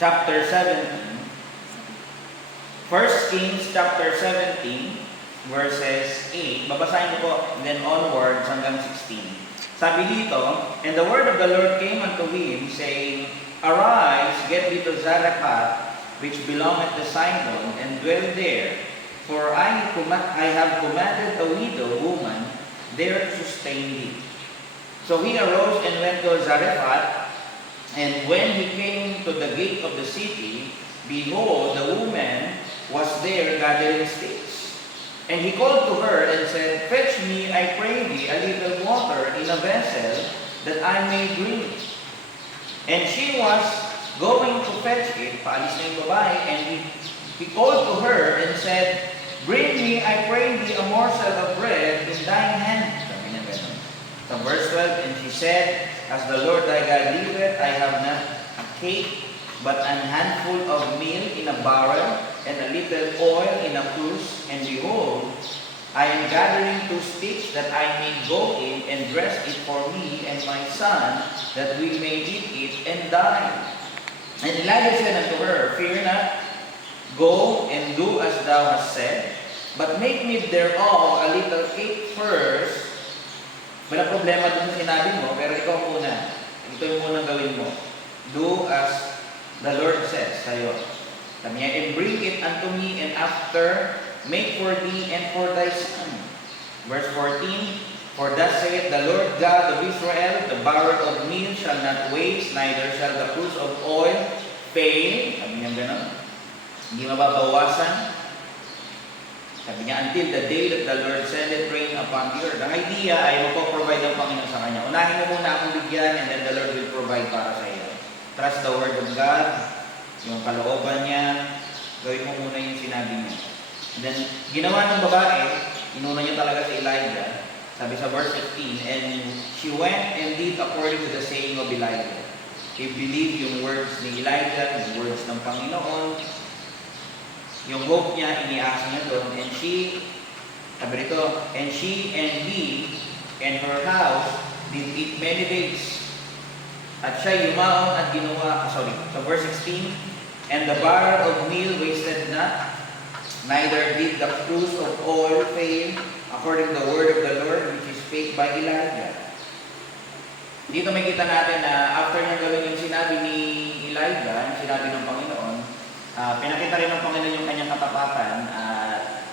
chapter 17. 1 Kings chapter 17, verses 8. Babasahin ko po, and then onwards hanggang 16. Sabi dito, and the word of the Lord came unto him, saying, Arise, get thee to Zarephath, which belongeth to Sidon, and dwell there. For I have commanded a widow woman there to sustain thee. So he arose and went to Zarephath, and when he came to the gate of the city, behold, the woman was there gathering sticks. And he called to her and said, Fetch me, I pray thee, a little water in a vessel, that I may drink. And she was going to fetch it, paalis na yung babae, and he called to her and said, Bring me, I pray thee, a morsel of bread in thine hand. Sabi niya ganun. So verse 12, and she said, As the Lord thy God liveth, I have not a cake, but an handful of meal in a barrel, and a little oil in a cruse, and behold, I am gathering 2 sticks, that I may go in and dress it for me and my son, that we may eat it and die. And Elijah said unto her, Fear not, go and do as thou hast said, but make me thereof a little cake first. Wala problema dun sa sinabi mo, pero ikaw muna. Ito yung munang gawin mo. Do as the Lord says sa'yo. Sabi niya, and bring it unto me, and after make for thee and for thy son. Verse 14, For thus saith the Lord God of Israel, the barrel of meal shall not waste, neither shall the cruse of oil fail. Sabi niya gano'n. Hindi mababawasan. Sabi niya, until the day that the Lord sendeth rain upon the earth. Ang idea ay magpo-provide ang Panginoon sa kanya. Unahin mo muna akong bigyan, and then the Lord will provide para sa iyo. Trust the word of God, yung kalooban niya, gawin mo muna yung sinabi niya. And then, ginawa ng babae, inuna niya talaga si Elijah. Sabi sa verse 15, and she went and did according to the saying of Elijah. He believed yung words ni Elijah, yung words ng Panginoon. Yung hope niya, iniasa niya doon. And she, sabi rito, and she and he and her house did eat many days. At siya yumaon at ginawa, so verse 16, and the barrel of meal wasted not, neither did the cruse of oil fail, according to the word of the Lord, which is spake by Elijah. Dito may kita natin na after niya gawin yung sinabi ni Elijah, yung sinabi ng Panginoon, pinakita rin ng Panginoon yung kanyang katapatan at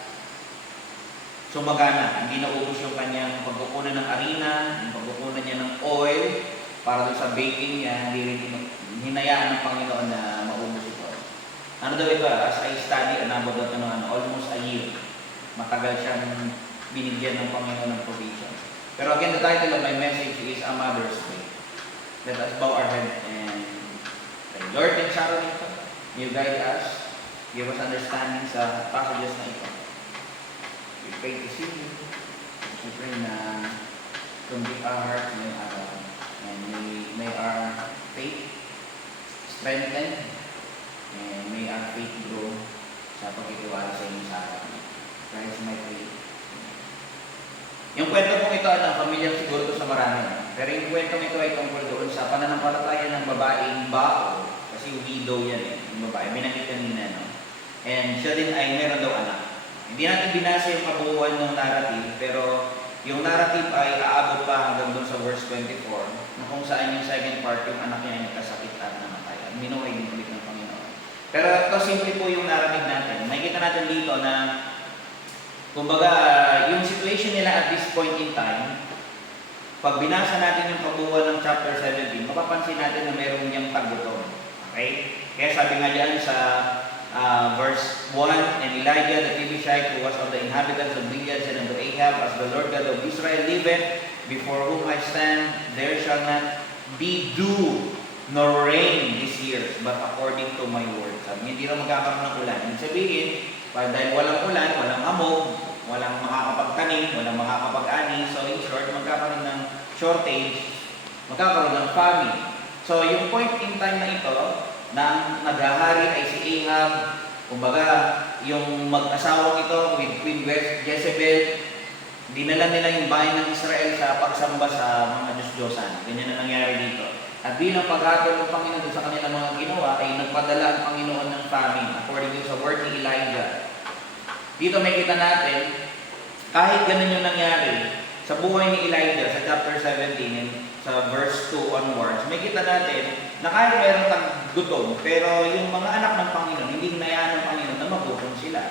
sumagana. Hindi naubos yung kanyang pagkukunan ng harina, yung pagkukunan niya ng oil, para doon sa baking niya, hindi rin hinayaan ng Panginoon na maubos ito. Ano daw ito? As I study, anabot daw ito ng almost a year. Matagal siyang binigyan ng Panginoon ng provision. Pero again, the title of my message is A Mother's Way. Let us bow our head and pray. Lord, and Sarah nito, you guide us, give us understanding sa passages na ito. We pray to see you. We pray na convict our hearts ngayong araw. And may our faith strengthen, and may our faith grow sa pagkitiwala sa inyong sarap. Christ my faith. Yung kwento pong ito ay pamilyang siguro ito sa marami. Pero yung kwento ito ay tungkol doon sa pananampalataya ng babaeng bao. Kasi widow yan yung babae. Binanggit kanina, no? And siya din ay meron daw anak. Hindi natin binasa yung kabuuan ng narrative, pero yung narrative ay aabot pa hanggang doon sa verse 24, na kung saan yung second part, yung anak niya ay nagkasakit at namatay. At minuhay din ulit ng Panginoon. Pero ito, simple po yung narrative natin. Makikita natin dito na, kumbaga, yung situation nila at this point in time, pag binasa natin yung kabuuan ng chapter 17, mapapansin natin na meron niyang tagutom. Okay? Kaya sabi nga diyan sa verse 1, and Elijah the Tishbite, who was of the inhabitants of Gilead, said unto Ahab, As the Lord God of Israel liveth, before whom I stand, there shall not be dew nor rain this year, but according to my word. Sabi, hindi na magkakaroon ng ulan. Ibig sabihin, dahil walang ulan, walang hamog, walang makakapagtanim, walang makakapag-ani, so in short, magkakaroon ng shortage, magkakaroon ng famine. So yung point in time na ito, na naghahari ay si Ahab, kumbaga yung mag-asawang ito with Queen Jezebel, dinala nila yung bayan ng Israel sa pagsamba sa mga Diyos-Diyosan. Ganyan na nangyari dito. At bilang paghatol ng Panginoon doon sa kanilang mga ginawa, ay nagpadala ang Panginoon ng famine, according to sa word ni Elijah. Dito may kita natin, kahit ganun yung nangyari sa buhay ni Elijah sa chapter 17 and sa verse 2 onwards, may kita natin na kahit mayroong taggutom, pero yung mga anak ng Panginoon, hindi hinayaan ng Panginoon na magutom sila.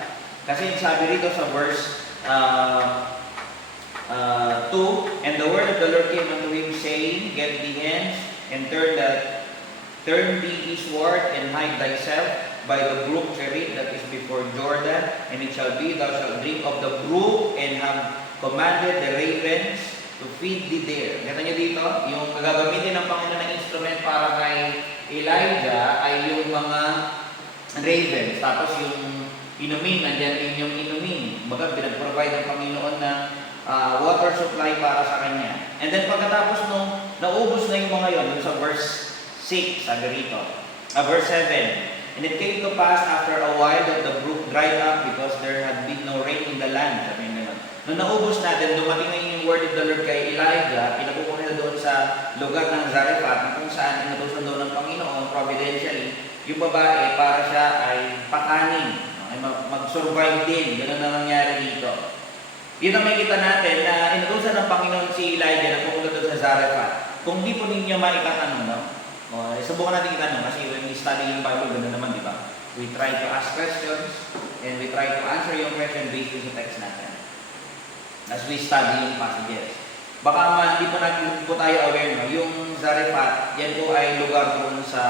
Kasi sabi rito sa verse 2, and the word of the Lord came unto him, saying, Get thee hence, and turn thee eastward, and hide thyself by the brook Cherith that is before Jordan, and it shall be, thou shalt drink of the brook, and have commanded the ravens to feed thee there. Kita nyo dito, yung gagamitin ng Panginoon ng instrument para kay Elijah ay yung mga ravens, tapos yung inumin, nandiyan yung inumin. Baga, pinag-provide ng Panginoon ng water supply para sa kanya. And then pagkatapos nung naubos na yung mga yon, sa verse 6, sabi rito, verse 7, And it came to pass after a while that the brook dried up because there had been no rain in the land. Sabi nga nun. Nung naubos natin, dumating na yung word of the Lord kay Elijah, pinapupunin na doon sa lugar ng Zarephath, kung saan inutusan doon ng Panginoon, providentially, yung babae para siya ay pakanin, ay mag-survive din. Ganun na nangyari dito. Dito may kita natin na inutusan ng Panginoon si Elijah na pumunta doon sa Zarephath. Kung di po ninyo maitatanong, no? Subukan natin itanong kasi when we study yung Bible, ganda naman, di ba? We try to ask questions and we try to answer yung question based on sa text natin as we study yung passages. Baka hindi po tayo aware, no? Yung Zarephath, yan po ay lugar doon sa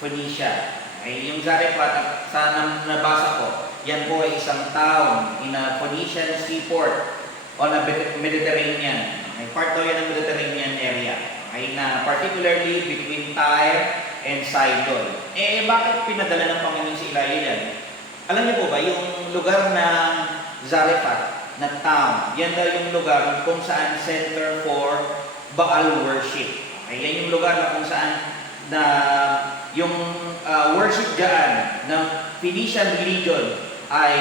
Phoenicia. Ay, yung Zarephath, sa nabasa ko, yan po ay isang town in a Phoenician seaport on a Mediterranean. Ay, part daw yan ng Mediterranean area. Ay, na particularly between Tyre and Sidon. Bakit pinadala ng Panginoon si Elijah yan? Alam niyo po ba, yung lugar ng Zarephath, na town, yan daw yung lugar kung saan center for Baal worship. Ay, yan yung lugar na kung saan na yung worship dyan ng Phoenician religion ay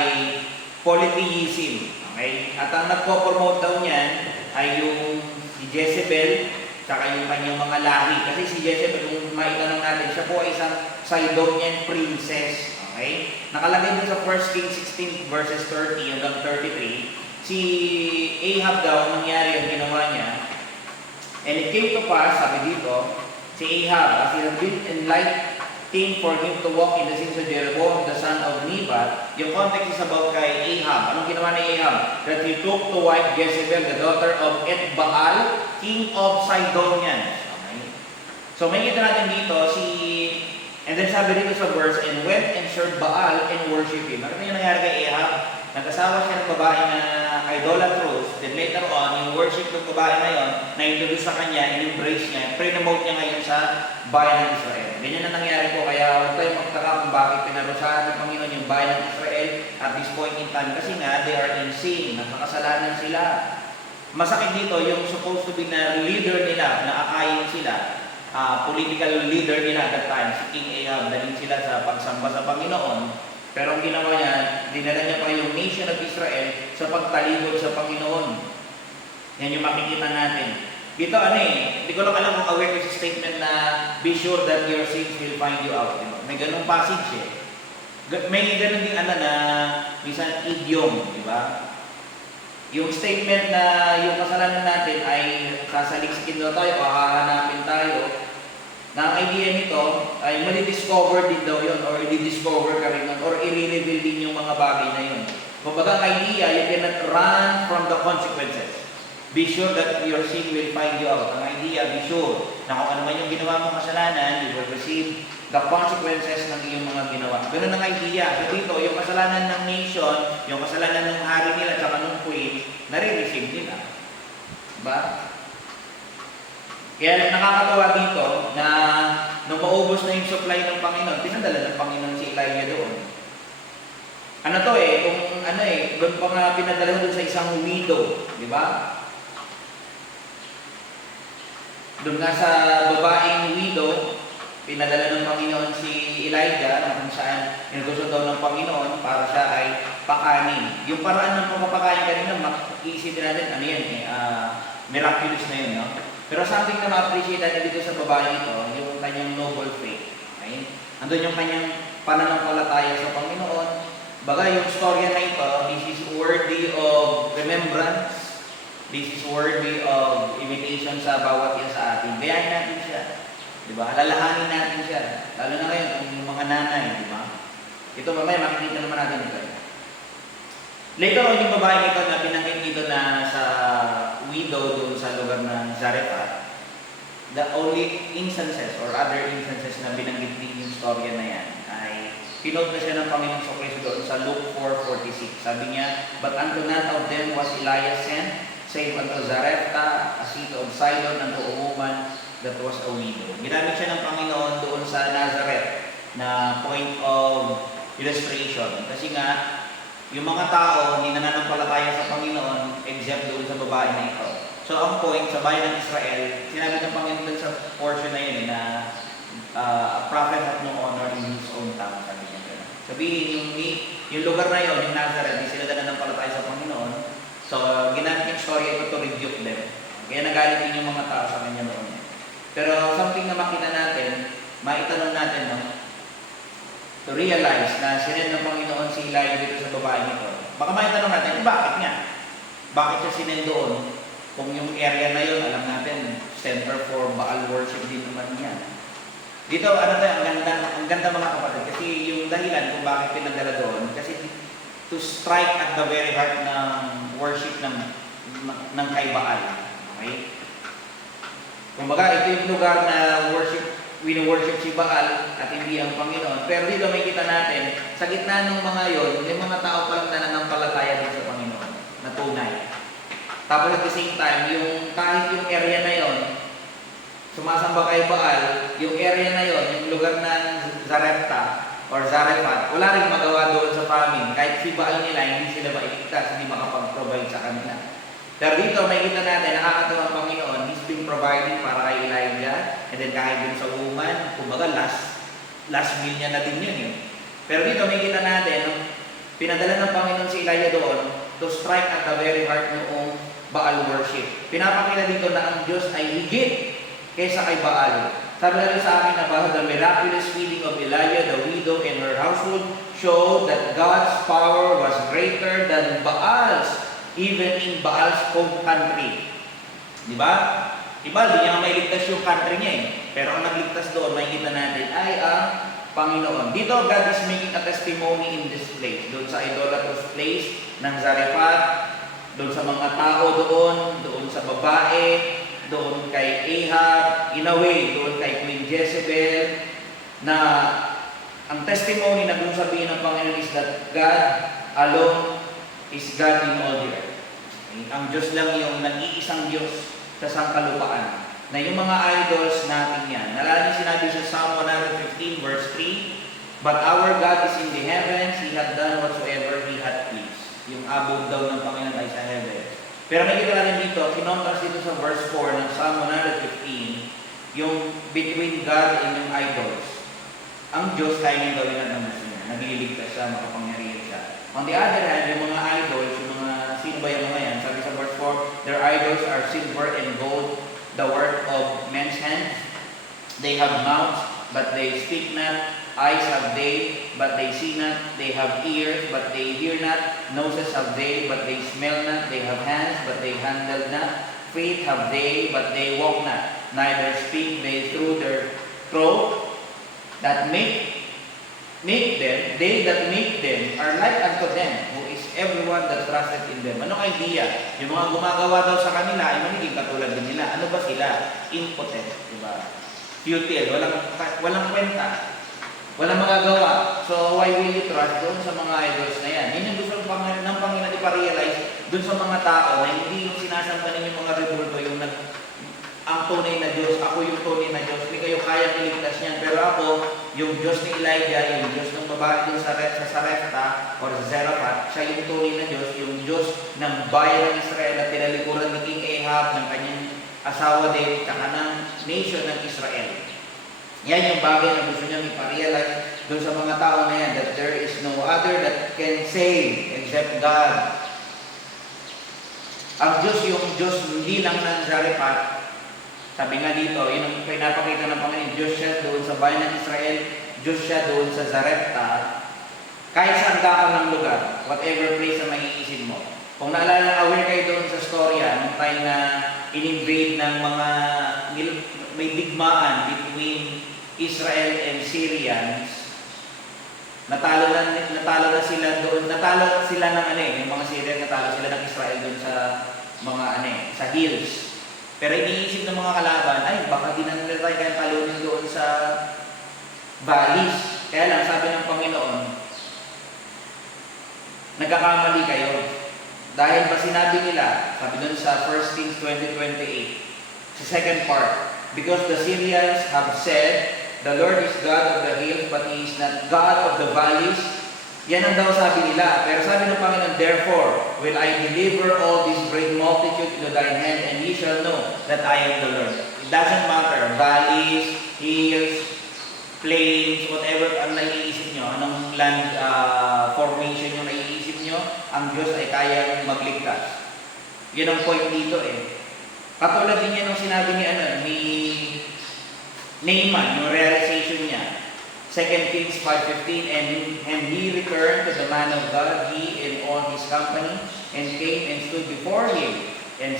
polytheism. Okay? At ang nagpo-promote daw niyan ay yung si Jezebel saka yung kanyang mga lahi. Kasi si Jezebel, kung maitanong natin, siya po ay isang Sidonian princess. Okay? Nakalagay din sa 1 Kings 16 verses 30 hanggang 33, si Ahab daw, nangyari ang ginawa niya. And it came to pass, sabi dito, si Ahab, as he had been enlightened for him to walk in the sins of Jeroboam, the son of Nebat. Yung context is about kay Ahab. Anong ginawa ni Ahab? That he took to wife Jezebel, the daughter of Ethbaal, king of Sidonians. Okay? So may kita natin dito, and then sabi dito sa verse, and went and served Baal and worship him. Nakita niyo nangyari kay Ahab? Nag-asawa siya ng babae na idolatrous. Then later on, yung worship ng babae na yun, na-introduce sa kanya, in-embrace niya, pre-promote niya ngayon sa bayan ng Israel. Ganyan na nangyari po, kaya huwag tayong magtaka kung bakit pinarusahan ng Panginoon yung bayan ng Israel at this point in time. Kasi nga, they are in sin, nakakasalanan sila. Masakit dito, yung supposed to be na leader nila, na akayin sila, political leader nila at that time, si King Ahab, daling sila sa pagsamba sa Panginoon. Pero ang ginawa niya, dinala niya pa yung nation of Israel sa pagtalibod sa Panginoon. Yan yung makikita natin. Dito hindi ko lang alam kung aware ko sa statement na be sure that your sins will find you out. May ganung passage eh. May ganun din na minsan idiom, di ba? Yung statement na yung kasalanan natin ay sasaliksikin daw tayo o hahanapin tayo, na ang idea nito ay mali-discover din daw yun or i-discover ka rin or i-reveal din yung mga bagay na yun. Kumbaga ang idea, you cannot run from the consequences. Be sure that your sin will find you out. Ang idea, be sure na kung ano man yung ginawa mong kasalanan, you will receive the consequences ng iyong mga ginawa. Ganun ang idea. So dito, yung kasalanan ng nation, yung kasalanan ng hari nila at ng queen, nare-receive nila. Diba? Kaya nakakatawa dito na nung maubos na yung supply ng Panginoon, pinadala ng Panginoon si Elijah doon. Doon pa nga pinadala doon sa isang widow, di ba? Doon nga sa babaeng widow, pinadala ng Panginoon si Elijah na kung saan inutusan daw ng Panginoon para siya ay pakanin. Yung paraan ng pagpapakain kanina, makikisip natin, miraculous na yun, no? Pero something na ma-appreciate natin dito sa babae ito, yung kanyang noble faith. Okay? Andun yung kanyang pananampalataya sa Panginoon. Baga yung storya na ito, this is worthy of remembrance. This is worthy of imitation sa bawat isa sa atin. Gayahin natin siya. Diba? Alalahanin natin siya. Lalo na ngayon, yung mga nanay, diba? Ito mamaya, makikita naman natin ito. Later on, yung babae nito na binanggit dito na sa widow doon sa lugar ng Zarephath, the only instances or other instances na binanggit din yung storya na yan ay pinod na siya ng Panginoon sa Kristo doon sa Luke 4:46. Sabi niya, "But unto none of them was Elias sent, save unto Zarephath, a city of Sidon, unto a woman that was a widow." Ginamit siya ng Panginoon doon sa Nazareth na point of illustration. Kasi nga, yung mga tao hindi nananampalataya sa Panginoon except doon sa babae na ito. So ang point sa bayan ng Israel, sinabi ng Panginoon doon sa portion na yun na a prophet hath no honor in his own town. Sabi niya. Sabihin, yung lugar na yun, yung Nazareth, hindi sila nananampalataya sa Panginoon. So ginamit yung story ito to rebuke them. Kaya nagalit din yung mga tao sa kanya noon. Pero something na makita natin, maitanong natin, no? To realize na sinend ng Panginoon si Elijah dito sa babae nito. Baka may tanong natin, bakit nga? Bakit siya sinend doon? Kung yung area na yun, alam natin, center for Baal worship din naman yan. Dito, ang ganda mga kapatid, kasi yung dahilan kung bakit pinadala doon, kasi to strike at the very heart ng worship ng kay Baal. Okay? Kumbaga, ito yung lugar na wino-worship si Baal at hindi ang Panginoon. Pero dito may kita natin, sa gitna ng mga yon, may mga tao palang nananampalataya din sa Panginoon na tunay. Tapos at the same time, kahit yung area na yon, sumasamba kay Baal, yung area na yon, yung lugar ng Zarephath or Zarephath, wala rin magawa doon sa famine. Kahit si Baal nila, hindi sila mailigtas, hindi makapag-provide sa kanila. Pero dito, may kita natin, nakakatawa ang Panginoon, He's been providing para kay Elijah, and then kahit dun sa woman, kumbaga last meal niya na din yun eh. Pero dito, may kita natin, pinadala ng Panginoon si Elijah doon to strike at the very heart noong Baal worship. Pinapakita dito na ang Diyos ay higit kaysa kay Baal. Sabi na rin sa akin na the miraculous healing of Elijah, the widow, and her household showed that God's power was greater than Baal's, even in Baal's home country. Di ba? Di ba, di niya mailigtas yung country niya eh. Pero ang nagligtas doon, makikita natin, ay ang Panginoon. Dito, God is making a testimony in this place. Doon sa idolatrous place ng Zarephath, doon sa mga tao doon sa babae, doon kay Ahab, in a way, doon kay Queen Jezebel, na ang testimony na doon sabihin ng Panginoon is that God alone is God in all the earth. Ang Diyos lang yung nag-iisang Diyos sa sangkalupaan. Na yung mga idols natin yan. Nalala niyo sinabi sa Psalm 115 verse 3, "But our God is in the heavens, He hath done whatsoever He hath pleased." Yung abode daw ng Panginoon ay sa heaven. Pero may kita natin dito, kinontras dito sa verse 4 ng Psalm 115, yung between God and yung idols. Ang Diyos kaya niyang gawin na ng gusto niya. Nagliligtas siya, makapangyarihan siya. On the other hand, yung mga idols, yung mga, sino ba yung mga yan? Sabi sa verse 4, "Their idols are silver and gold, the work of men's hands. They have mouths, but they speak not. Eyes have they, but they see not. They have ears, but they hear not. Noses have they, but they smell not. They have hands, but they handle not. Feet have they, but they walk not. Neither speak they through their throat. That make them, they that make them are like unto them, who is everyone that trusted in them." Anong idea? Yung mga gumagawa daw sa kanila ay magiging katulad din nila. Ano ba sila? Impotent, diba? Futile, walang kwenta. Walang magagawa. So, why will you trust doon sa mga idols na yan? Yun yung gusto ng Panginoon ipa-realize doon sa mga tao na hindi yung sinasamba ninyo mga rebulto, yung ang tunay na Diyos, ako yung tunay na Diyos, hindi kayo kaya iligtas niyan. Pero ako, yung Diyos ni Elijah, yung Diyos ng babae doon sa Sarepta or sa Zarephath, siya yung tunay na Diyos, yung Diyos ng bayan ng Israel na tinalikuran ni King Ahab, ng kanyang asawa David, tsaka ng nation ng Israel. Yan yung bagay na gusto niyang ipa-realize doon sa mga tao na yan, that there is no other that can save except God. Ang Diyos yung Diyos hindi lang ng Zarephath, Sabi nga dito, yun ang pinapakita ng Panginoon, Diyos siya doon sa bayan ng Israel, Diyos siya doon sa Zarepta, kahit saan ka ng lugar, whatever place na maiisip mo. Kung naalala, aware kayo doon sa storya, nung time na in-invade ng mga, may digmaan between Israel and Syrians, natalo na sila doon, natalo sila ng yung mga Syrian, natalo sila ng Israel doon sa mga sa hills. Pero iniisip ng mga kalaban, ay baka di na nila tayo kaya talunin doon sa valleys. Kaya lang sabi ng Panginoon, nagkakamali kayo. Dahil ba sinabi nila, sabi doon sa 1 Kings 20:28, sa second part, because the Syrians have said, the Lord is God of the hills, but He is not God of the valleys. Yan ang daw sabi nila. Pero sabi ng Panginoon, therefore, will I deliver all this great multitude into thine hand, and ye shall know that I am the Lord. It doesn't matter, valleys, hills, plains, whatever ang naiisip nyo, anong land formation yung naiisip nyo, ang Diyos ay kayang magligtas. Yun ang point dito Katulad din yan nung sinabi ni Naaman, yung realization niya. 2 Kings 5:15, and he returned to the man of God, he and all his company, and came and stood before him, and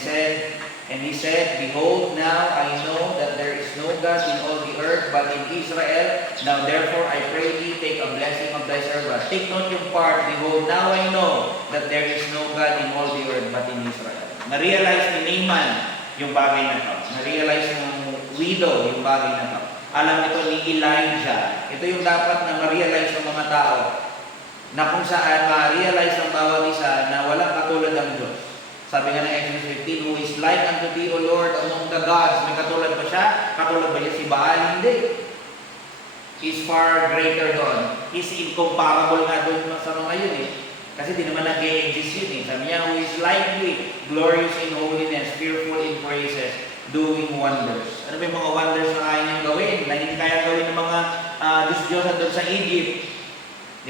he said, behold, now I know that there is no God in all the earth but in Israel. Now therefore I pray thee, take a blessing of thy servant. Take note yung part, behold, now I know that there is no God in all the earth but in Israel. Na-realize ni Naaman yung bagay na to. Na-realize ng widow yung bagay na to. Alam ito ni Elijah. Ito yung dapat na ma-realize ng mga tao na kung saan ma-realize ng bawat isa na walang katulad ng Diyos. Sabi nga ng Exodus 15, who is like unto thee, O Lord, among the gods. May katulad ba siya? Katulad ba niya si Baal? Hindi. He's far greater doon. He's incomparable nga doon sa mga yun Kasi di naman nag-e-exist yun Sabi niya, who is like thee, glorious in holiness, fearful in praises, doing wonders. Ano ba yung mga wonders na kaya niyang gawin? Na hindi kaya gawin ng mga Diyos-Diyosan doon sa Egypt.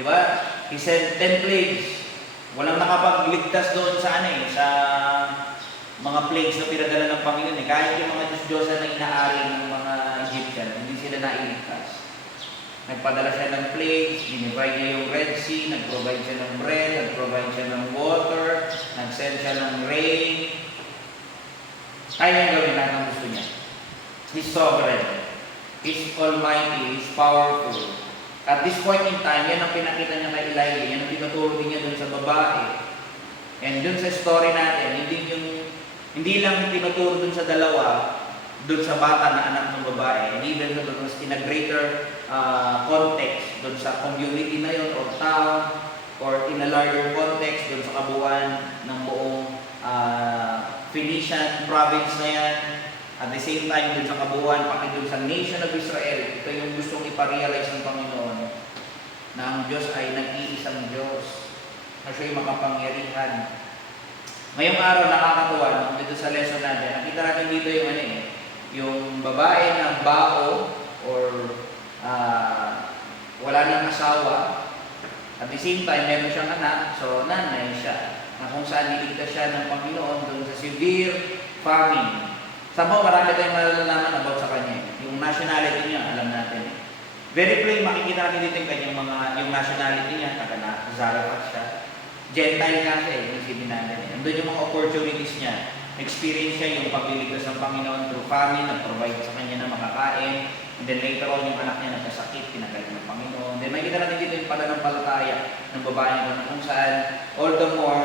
Di ba? He sent 10 plagues. Walang nakapagligtas doon sa sa mga plagues na pinadala ng Panginoon. Kahit yung mga Diyos-Diyosan na inaari ng mga Egyptian, hindi sila nailigtas. Nagpadala siya ng plagues, dinivide niya yung Red Sea, nag-provide siya ng bread, nag-provide siya ng water, nag-send siya ng rain. Kaya yung gawin lahat ang gusto niya. He's sovereign. He's almighty. He's powerful. At this point in time, yan ang pinakita niya kay Elijah. Yan ang tinuturo din niya dun sa babae. And dun sa story natin, hindi lang tinuturo dun sa dalawa, dun sa bata na anak ng babae, and even dun in a greater context, dun sa community na yun, or town, or in a larger context, dun sa kabuuan ng buong Phoenician province na yan. At the same time, dun sa kabuuan, pati dun sa nation of Israel, ito yung gustong iparealize ng Panginoon na ang Diyos ay nag-iisang Diyos, na siya'y makapangyarihan. Ngayong araw, nakakatuwa, dito sa lesson natin, nakita natin dito yung yung babae na bao or wala nang asawa, at the same time, meron siyang anak, so nanay siya, na kung saan niligtas siya ng Panginoon dun sa severe famine. Sabaw, marami tayong malalaman about sa kanya. Yung nationality niya, alam natin. Very plain, makikita natin dito yung kanyang yung nationality niya, Zarephath siya. Gentile nga siya yung sabi natin Andun yung mga opportunities niya. Experience siya yung pagliligtas ng Panginoon through famine, nag-provide sa kanya na makakain. And then later on, yung anak niya nagkasakit, pinagaling ng Panginoon. Then makikita natin dito yung pananampalataya ng babae na kung saan all the more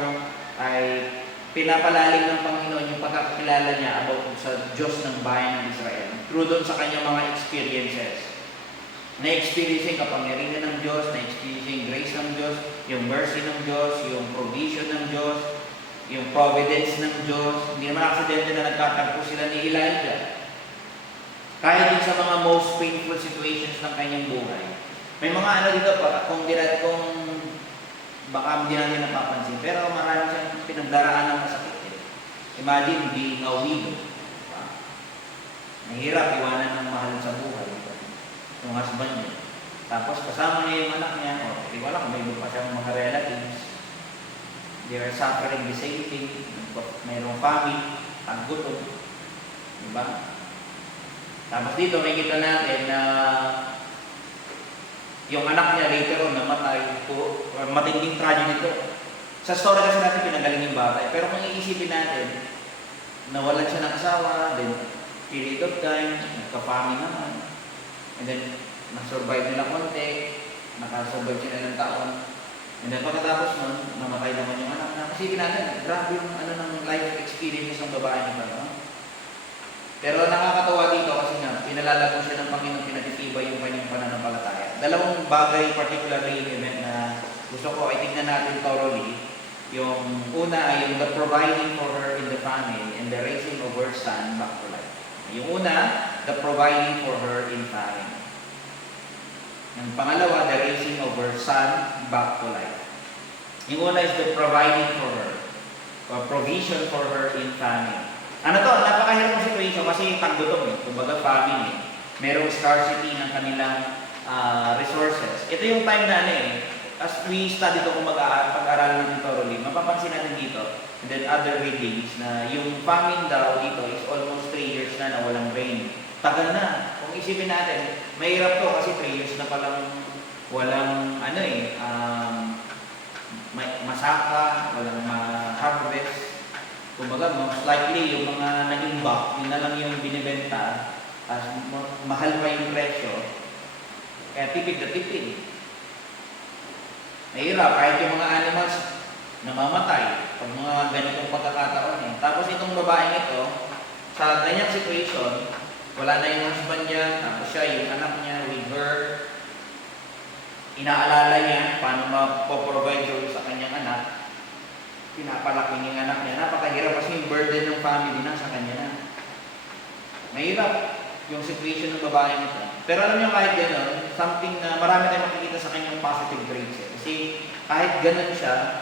ay pinapalalim ng Panginoon yung pagkakilala niya about sa Diyos ng bayan ng Israel. Through doon sa kanyang mga experiences. Na-experience yung kapangyarihan ng Diyos, na-experience yung grace ng Diyos, yung mercy ng Diyos, yung provision ng Diyos, yung providence ng Diyos. Hindi naman aksidente na nagkatagpo sila ni Elijah. Kahit din sa mga most painful situations ng kanyang buhay. May mga dito pa, kung baka hindi natin napapansin. Pero marami siyang pinagdaraan ng masakit. Imagine being a widow. Nahirap iwanan ng mahal sa buhay. Yung husband niya. Tapos kasama niya yung anak niya. Wala kung may iba pa siyang mga relatives. They are suffering the same thing. Mayroong famine, ang gutom. Diba? Tapos dito makikita natin na yung anak niya later on namatay po, matinding tragedy nito. Sa story kasi natin pinagaling yung bata. Pero kung iisipin natin, nawalan siya ng asawa, then period of time, nagka-famine naman, and then na-survive nila konti, nakasurvive sila ng taon, and then pagkatapos nun, namatay naman yung anak na. Isipin natin, grabe yung ng life experiences ng babae nito, no? Pero nakakatawa dito kasi nga, pinalalago siya ng Panginoon, pinatitibay yung kanyang pananampalataya. Dalawang bagay, particularly yung event na gusto ko ay tingnan natin thoroughly. Yung una ay yung the providing for her in the famine and the raising of her son back to life. Yung una, the providing for her in famine. Yung pangalawa, the raising of her son back to life. Yung una is the providing for her, or provision for her in famine. Ano to? Napakahirap ng situation kasi taggutom eh. Kumbaga famine eh. Merong scarcity ng kanilang resources. Ito yung time na as we study ito kung pag-aralan natin thoroughly, mapapansin natin dito, and then other readings, na yung famine daw dito is almost 3 years na walang rain. Tagal na. Kung isipin natin, mahirap to kasi 3 years na palang walang masaka, walang harvest. Kumbaga, most likely, yung mga nag-imbak, yun na lang yung binibenta, as mahal pa yung presyo, kaya tipid na tipid. Mahirap, kahit yung mga animals namamatay pag mga ganitong pagkakataon eh. Tapos itong babaeng ito, sa ganyang situation, wala na yung husband niya, tapos siya, yung anak niya, with her, inaalala niya paano mapoprovide sa kanyang anak, pinapalaki ng anak niya. Napakahirap kasi yung burden ng family na sa kanya na. Mahirap yung situation ng babae nito. Pero alam niyo kahit gano'n, something na marami tayong makikita sa kanyang positive traits. Kasi kahit gano'n siya,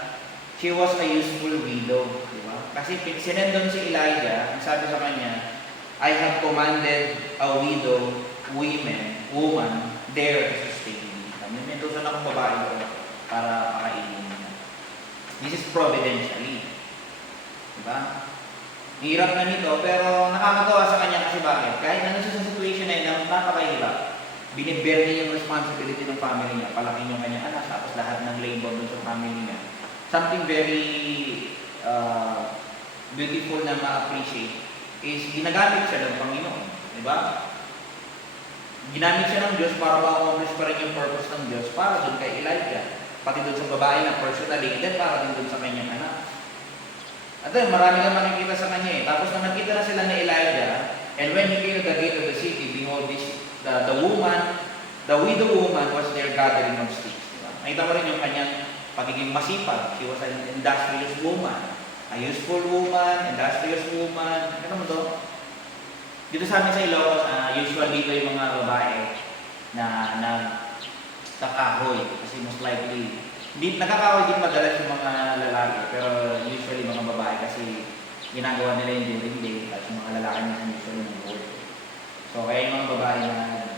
she was a useful widow. Diba? Kasi sinendon si Elijah, ang sabi sa kanya, I have commanded a widow, woman, there to sustain me. May tusan akong babae doon para pakainin niya. This is providentially. Diba? Hirap na nito, pero nakakatawa sa kanya kasi bakit? Kahit na nasa situation na yun, napakahirap. Binibear niya yung responsibility ng family niya, palakin yung kanyang anak, tapos lahat ng labor dun sa family niya. Something very beautiful na ma-appreciate is ginagamit siya ng Panginoon. Diba? Ginamit siya ng Diyos para ma-accomplish pa rin yung purpose ng Diyos para dun kay Elijah. Pati dun sa babae na personally, then para din dun sa kanyang anak. At then, marami kang makikita sa kanya eh. Tapos nang nakita na sila ni Elijah, and when he came to the gate of the city, behold, the widow woman was there gathering of sticks. Diba? Nakita mo rin yung kanyang pagiging masipag. She was an industrious woman. A useful woman, industrious woman. Ano mo to? Dito sa amin sa Ilocos, usual dito yung mga babae na nagkakahoy. Kasi most likely, nagkakahoy din madalas yung mga lalaki, pero usually mga babae kasi ginagawa nila yung during day, at yung mga lalaki na usually ng work. So kaya yung mga babae na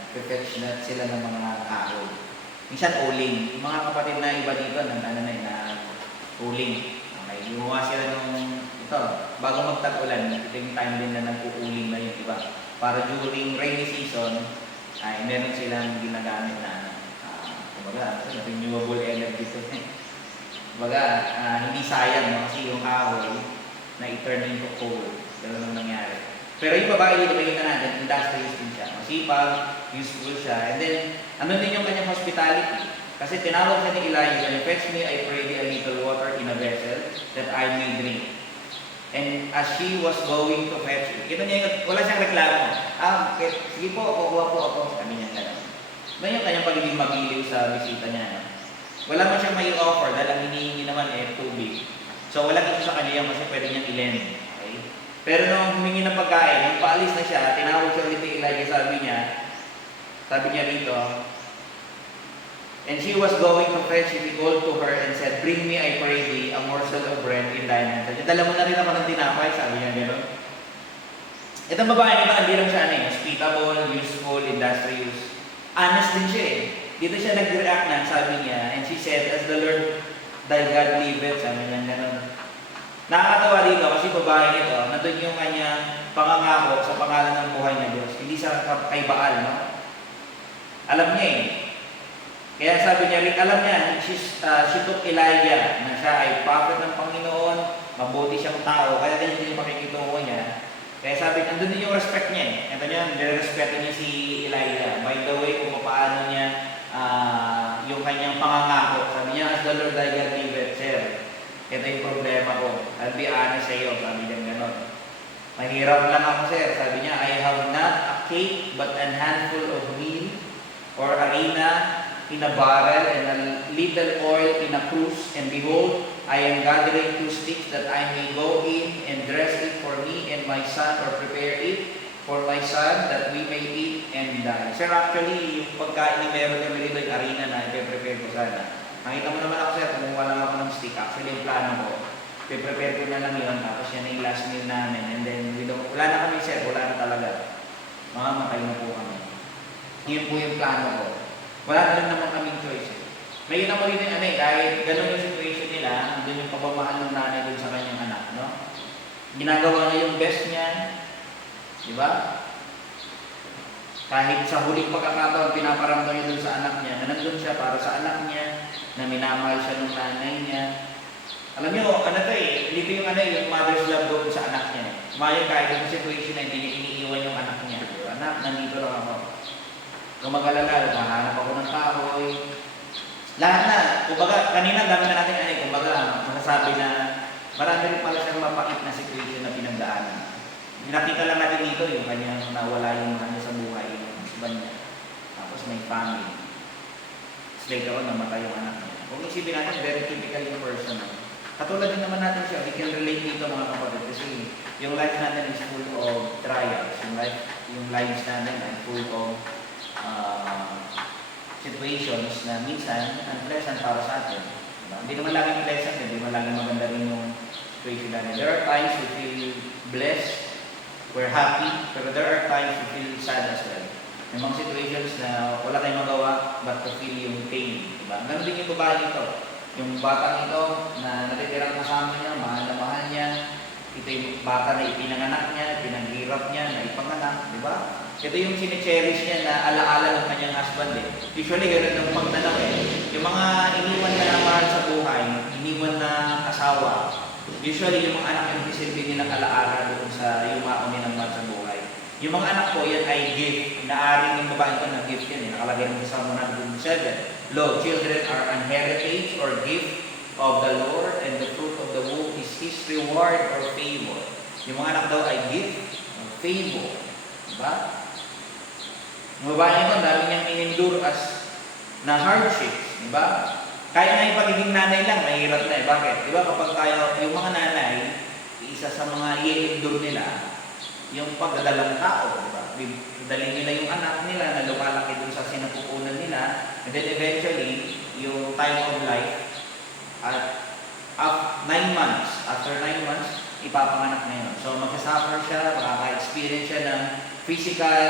fetch na sila ng mga kahoy. Minsan uling. Yung mga kapatid na iba dito, na uling. Okay, gumawa sila ng ito, bago magtag-ulan, ito yung time din na nag-uuling na yung iba. Para during rainy season, ay meron silang ginagamit na kumbaga, renewable energy ito. Kumbaga, hindi sayang, no? Kasi yung kahoy na i-turn into coal. Ganun ang nangyari. Pero yung babae dito, makikita natin, industrious din siya. Masipag, useful siya. And then, ano din yung kanyang hospitality? Kasi tinawag siya ni Elijah, fetch me, I pray thee, a little water in a vessel that I may drink. And as she was going to fetch it, kita niya, wala siyang reklamo. Sige po, kukuha po ako. Sabi niya gano'n. Ano yung kanyang pagiging magiliw sa bisita niya? No? Wala man siyang may offer dahil ang hinihingi naman tubig. So wala ito sa kanya kasi pwede niyang i-lend. Okay? Pero nung humingi ng pagkain, nung paalis na siya, tinawag siya ulit ni Elijah, sabi niya rito, and she was going to fetch, he called to her and said, bring me, I pray thee, a morsel of bread in thine hand. Dala mo na rin ako ng tinapay, sabi niya gano'n. Itong babae nito, hindi lang siya hospitable, useful, industrious. Honest din siya eh. Dito siya nag-react na, sabi niya, and she said, as the Lord thy God liveth, sabi niya gano'n. Nakakatawa dito kasi babae nito, nandun yung kanya pangangako sa pangalan ng buhay na Diyos. Hindi sa kay Baal, no? Alam niya eh. Kaya sabi niya rin, alam niya, she took Elijah na siya ay prophet ng Panginoon, mabuti siyang tao, kaya ganyan din yung pakikitungo niya. Kaya sabi, andun din yung respect niya eh. Ito niya, nire-respeto niya si Elijah. By the way, kung paano niya yung kanyang pangangako. Sabi niya, as the Lord thy God liveth, sir. Ito yung problema ko. I'll be honest sa iyo, sabi niya gano'n. Mahirap lang ako, sir. Sabi niya, I have not a cake but a handful of meal or harina in a barrel and a little oil in a cruse. And behold, I am gathering 2 sticks that I may go in and dress it for me and my son, or prepare it for my son that we may eat and die. Sir, actually, yung pagkain ni meron kami rito yung harina na i-prepare ko sana. Nakita mo naman ako, sir, kumuha lang ako ng stick. Actually, yung plano ko, i-prepare ko na lang yun, tapos yan na yung last meal namin. And then, wala na kami, sir, wala na talaga. Makamatay na po kami. Yun po yung plano ko. Wala na rin naman kaming choice. May yun ako rin yung kahit gano'n yung situation nila, doon yung pagmamahal ng nanay doon sa kanyang anak, no? Ginagawa niya yung best niya, di ba? Kahit sa huling pagkakataon, pinaparamdam niya doon sa anak niya, na nandun siya para sa anak niya, na minamahal siya ng nanay niya. Alam niyo, dito yung yung mother's love doon sa anak niya. Maya kahit yung situation na hindi niya iniiwan yung anak niya. Anak, nandito lang ako. Kung mag-alala, mahanap ako ng kahoy. Lahat na. Kumbaga, kanina dami na natin kumbaga, masasabi na marami rin pala siyang mapait na situation na pinagdaanan. Nakita lang natin dito yung kanyang nawala yung mahal niya sa buhay, yung husband niya. Tapos may family. Later on, namatay yung anak niya. Kung isipin natin, very typical yung person. Katulad din naman natin siya, we can relate dito mga kapatid. Kasi yung life natin is full of trials. Yung lives natin ay full of situations na minsan unpleasant para sa atin. Diba? Hindi naman laging pleasant, hindi naman laging maganda rin yung situation natin. There are times we feel blessed, we're happy, pero there are times we feel sad as well. May mga situations na wala tayong magawa but to feel yung pain. Diba? Ganun din yung babae nito. Yung batang ito na natitirang kasama niya, mahal na mahal niya, ito yung bata na ipinanganak niya, pinaghirap niya, na ipanganak, di ba? Ito yung sine-cherish niya na alaala ng kanyang husband eh. Usually, gano'n yung pagtanak eh. Yung mga iniwan na mahal sa buhay, iniwan na asawa, usually yung mga anak yung nagsisilbi nilang alaala doon sa yumaon nilang mahal sa buhay. Yung mga anak ko, yan ay gift. Naaring yung babae ko na gift yan eh. Nakalagay ng sa 107. Lo, children are an heritage or gift of the Lord, and the fruit of the womb is His reward or favor. Yung mga anak daw ay gift or favor. Diba? Yung babae ito, dami niyang in-endure as na hardships. Diba? Kaya nga yung pagiging nanay lang, mahirap na eh. Bakit? Diba kapag tayo, yung mga nanay, isa sa mga i-endure nila, yung pagdadalang tao. Diba? Dalhin nila yung anak nila na lumalaki dun sa sinapupunan nila, and then eventually, yung time of life, at 9 months, after 9 months, ipapanganak na yun. So magsasuffer siya, makaka-experience siya ng physical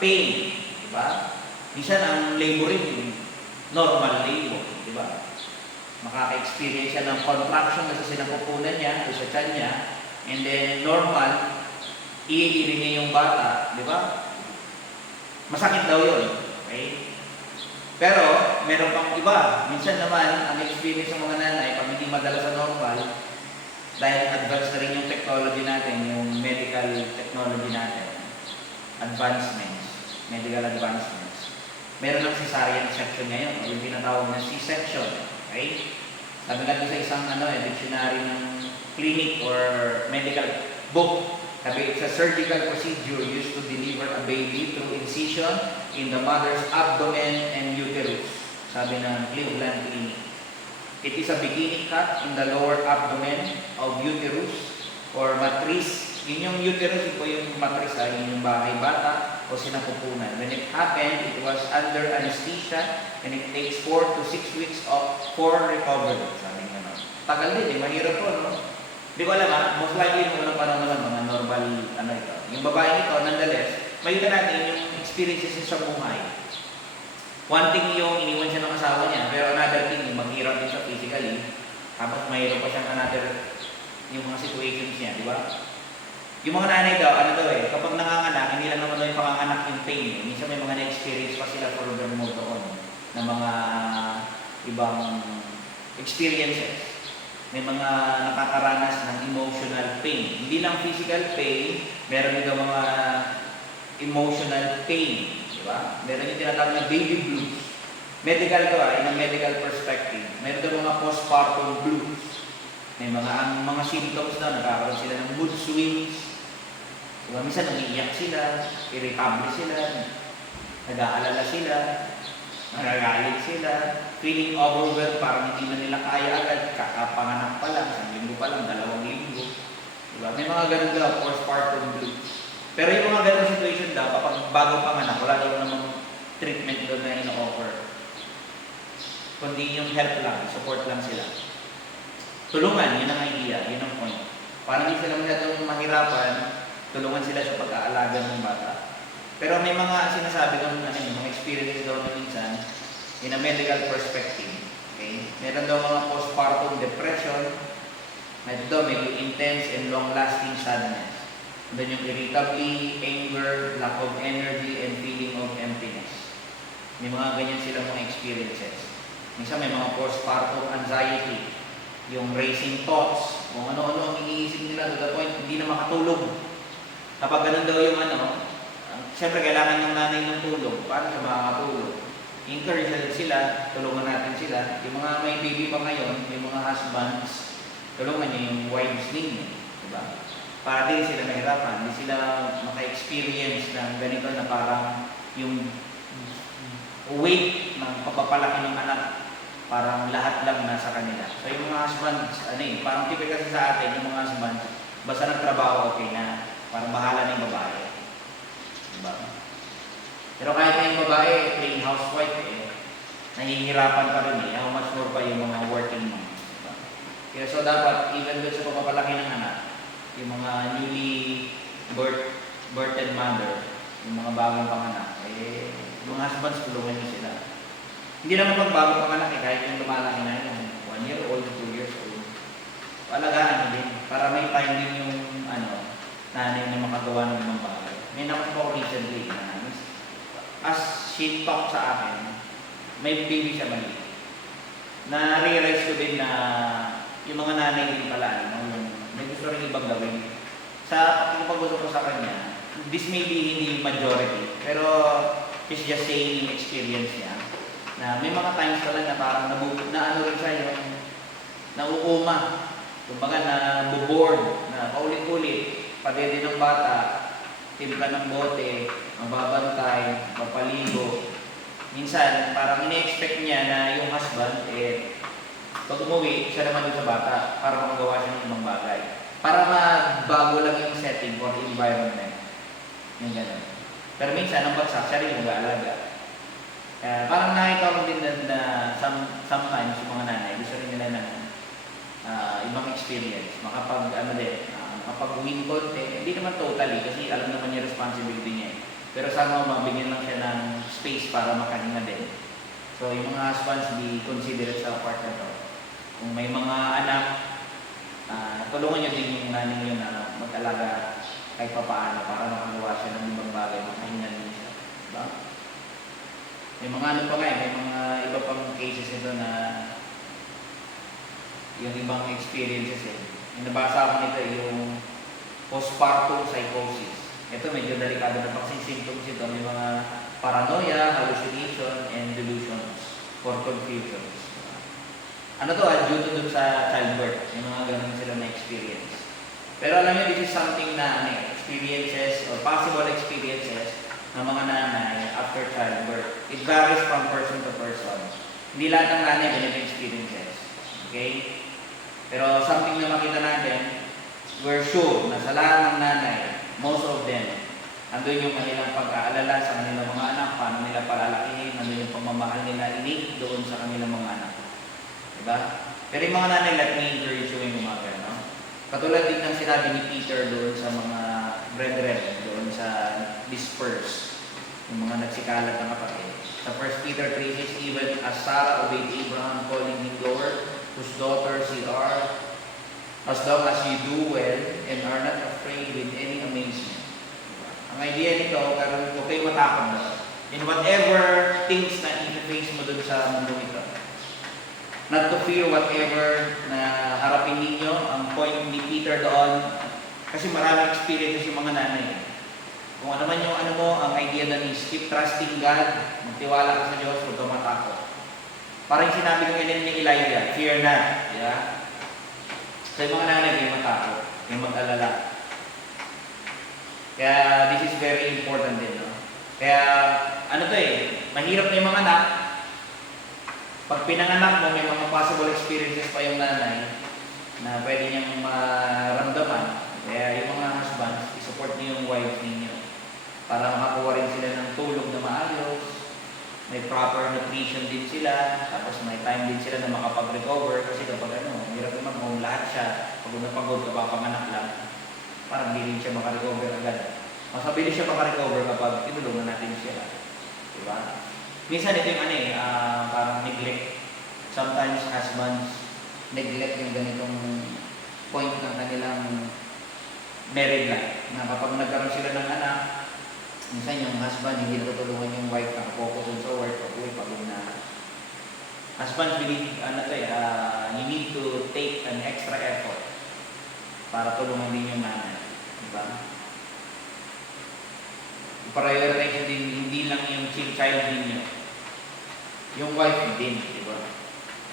pain. Diba? Minsan ang laboring, normal labor. Diba? Makaka-experience siya ng contraction na sa sinapupunan niya, o sa tiyan niya, and then normal, iirin niya yung bata. Diba? Masakit daw yun. Okay? Pero, meron pang iba. Minsan naman, ang experience ng mga nanay, pag hindi madala sa normal, dahil advanced na rin yung technology natin, yung medical technology natin, advancements, medical advancements. Meron ng cesarean section ngayon, o yung tinatawag na C-section. Okay? Sabi nga sa isang dictionary ng clinic or medical book, sabi, it's a surgical procedure used to deliver a baby through incision in the mother's abdomen and uterus. Sabi ng Cleveland Clinic. It is a bikini cut in the lower abdomen of uterus or matrice. Yun yung uterus, ito yung matrice, yun yung bahay bata o sinapupunan. When it happened, it was under anesthesia and it takes 4 to 6 weeks for recovery. Sabi nga no. Tagal din, mahirap po, no? Hindi ko alam most likely nung unang panahon naman, mga normal, ito. Yung babae nito, nonetheless, makita natin yung experiences sa buhay. One thing yung iniwan siya ng asawa niya, pero another thing, yung maghirap din siya physically. Tapos mayroon pa siyang another, yung mga situations niya, di ba? Yung mga nanay daw, ano daw kapag nanganganak, hindi lang naman daw yung panganganak yung pain eh. Minsan may mga na-experience pa sila furthermore doon na mga ibang experiences. May mga nakakaranas ng emotional pain. Hindi lang physical pain, meron din daw mga emotional pain. Di ba? Meron yung tinatawag na baby blues. Medical to in a medical perspective. Meron daw mga postpartum blues. May ang mga symptoms daw, nagkakaroon sila ng mood swings. Diba? Minsan umiiyak sila, irritable sila, nag-aalala sila, nagagalit sila, feeling overwhelmed, parang hindi na nila kaya agad, kakapanganak pa lang, 1 linggo pa lang, 2 linggo. Diba? May mga ganun daw, postpartum blues. Pero yung mga ganun situation daw, kapag bago panganak, wala daw namang treatment doon na ino-offer. Kundi yung help lang, support lang sila. Tulungan, yun ang idea, yun ang point. Para hindi sila masyadong mahirapan, tulungan sila sa pag-aalaga ng bata. Pero may mga sinasabi doon, mga experiences daw na minsan, in a medical perspective. Okay? Meron daw mga postpartum depression, meron daw may intense and long-lasting sadness. Doon yung irritability, anger, lack of energy, and feeling of emptiness. May mga ganyan silang mga experiences. Minsan may mga postpartum anxiety, yung racing thoughts, kung ano-ano ang iniisip nila to the point, hindi na makatulog. Kapag ganun daw yung siyempre kailangan ng nanay ng tulong. Paano siya makakatulog? Encourage sila, tulungan natin sila. Yung mga may baby pa ngayon, yung mga husbands, tulungan niyo yung wives ninyo. Diba? Para din sila mahirapan, hindi sila maka-experience ng ganito na parang yung weight ng pagpapalaki ng anak, parang lahat lang nasa kanila. So yung mga husbands, parang typical kasi sa atin, yung mga husbands, basta nagtrabaho, okay na. Parang bahala na yung babae. Diba? Pero kahit na yung babae, plain housewife, nahihirapan pa rin how much more pa yung mga working moms. Diba? Kaya so dapat, even doon sa pagpapalaki ng anak, yung mga newly birthed mother, yung mga bagong panganak, yung husbands, tulungan nyo sila. Hindi naman pag bagong panganak, kahit yung lumalaki na yun, 1 year old, 2 years old. Alagaan nyo din, para may time din yung nanay na makagawa ng ibang bagay. May naman po recently na as she talked sa akin, may baby siya mali. Na-realize ko din na yung mga nanay din pala, may gusto rin ibang gawin. Sa pag-usap ko sa kanya, this may be hindi majority, pero she's just saying yung experience niya, na may mga times talaga na parang rin siya yung nauuma, kumbaga na bored, na paulit-ulit, padede ng bata, timpla ng bote, magbabantay, papaligo. Minsan, parang ine-expect niya na yung husband, pag umuwi, siya naman doon sa bata para makagawa siya ng ibang bagay. Para magbago lang yung setting or environment. Yung gano'n. Pero minsan, ang bagsak, siya rin yung mag-aalaga. Parang nakita ko din na sometimes yung mga nanay, gusto rin nila ng ibang experience. Makapag-win konti, hindi naman totally kasi alam naman yung responsibility niya. Pero sana mabigyan lang siya ng space para makahinga din. So yung mga husbands, be considerate sa part na to. Kung may mga anak, tulungan nyo din yung nanay nyo na mag-alaga kahit papaano para makagawa siya ng ibang bagay, makahinga din siya. Diba? May mga may mga iba pang cases ito na yung ibang experiences Yung nabasa ko nito yung postpartum psychosis. Ito medyo delikado na pang symptoms ito. May mga paranoia, hallucination, and delusions or confusions. Ano to? Due to dun sa childbirth. Yung mga ganun sila na experience. Pero alam niyo, this is something na experiences or possible experiences ng mga nanay after childbirth. It varies from person to person. Hindi lahat ng nanay ganito experiences. Okay? Pero something na makita natin, we're sure na sa lahat ng nanay, most of them, andun yung kanilang pag-aalala sa kanilang mga anak, paano nila palalakihin, andun yung pagmamahal nila doon sa kanilang mga anak. Diba? Pero yung mga nanay, let me encourage you yung umaga, no? Katulad din ng sinabi ni Peter doon sa mga brethren, doon sa dispersed, yung mga nagsikalat na kapatid. Sa 1 Peter 3:6, even as Sarah obeyed Abraham, calling him Lord, whose daughters ye are, as long as you do well and are not afraid with any amazement. Ang idea nito, karon huwag kayo matakot na. In whatever things na i-face mo dun sa mundo ito. Not to fear whatever na harapin ninyo. Ang point ni Peter doon, kasi maraming experiences yung mga nanay. Kung ano man yung ano mo, ang idea na is keep trusting God, magtiwala ka sa Diyos, huwag kang matakot. Parang sinabi ng Ellen ni Elijah, fear not. Yeah? So yung mga nanay, kayo matakot, kayo mag-alala. Kaya this is very important din. No? Kaya ano to mahirap na yung mga anak. Pag pinanganak mo, may mga possible experiences pa yung nanay na pwede niyang maramdaman. Kaya yung mga husbands, isupport niyo yung wife ninyo para makakuha rin sila ng tulog na maayos, may proper nutrition din sila, tapos may time din sila na makapag-recover kasi kapag hirap naman kung lahat siya, pagod na pagod kapag panganak lang, parang hindi rin siya makarecover agad. Mas mabilis siya makarecover kapag tinulungan natin siya. Diba? Minsan ito yung parang neglect. Sometimes husbands neglect yung ganitong point ng kanilang married life. Na kapag nagkaroon sila ng anak, minsan yung husband hindi natutulungan yung wife na focus sa work o pagod na. Husbands believe, you need to take an extra effort para tulungan din yung nanay. Diba? I-prioritize din, hindi lang yung child ninyo. Yung wife din, diba?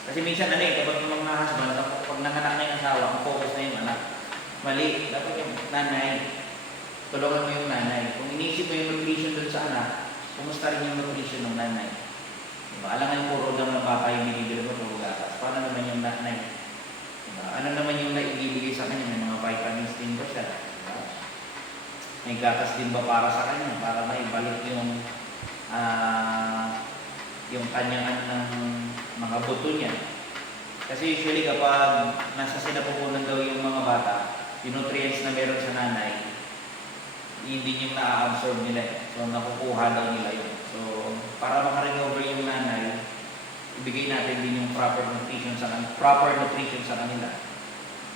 Kasi minsan kapag yung mga husband, pag nanganak na yung asawa, ang focus na yung anak. Mali, dapat yung nanay. Tulungan mo yung nanay. Kung inisip mo yung nutrition dun sa anak, kumusta rin yung nutrition ng nanay? Diba? Alam nga yung puro lang ng bata yung binibili mo, puro gatas. Paano naman yung nanay? Diba? Ano naman yung naibibigay sa kanya? May mga vitamins din ba siya? Diba? May gatas din ba para sa kanya? Para maibalik yung kanyang ng mga buto niya. Kasi usually kapag nasa sinapupunan daw yung mga bata, yung nutrients na meron sa nanay, hindi yung na-absorb nila. So, nakukuha daw nila yun. So, para makarecover yung nanay, ibigay natin din yung proper nutrition sa kanila.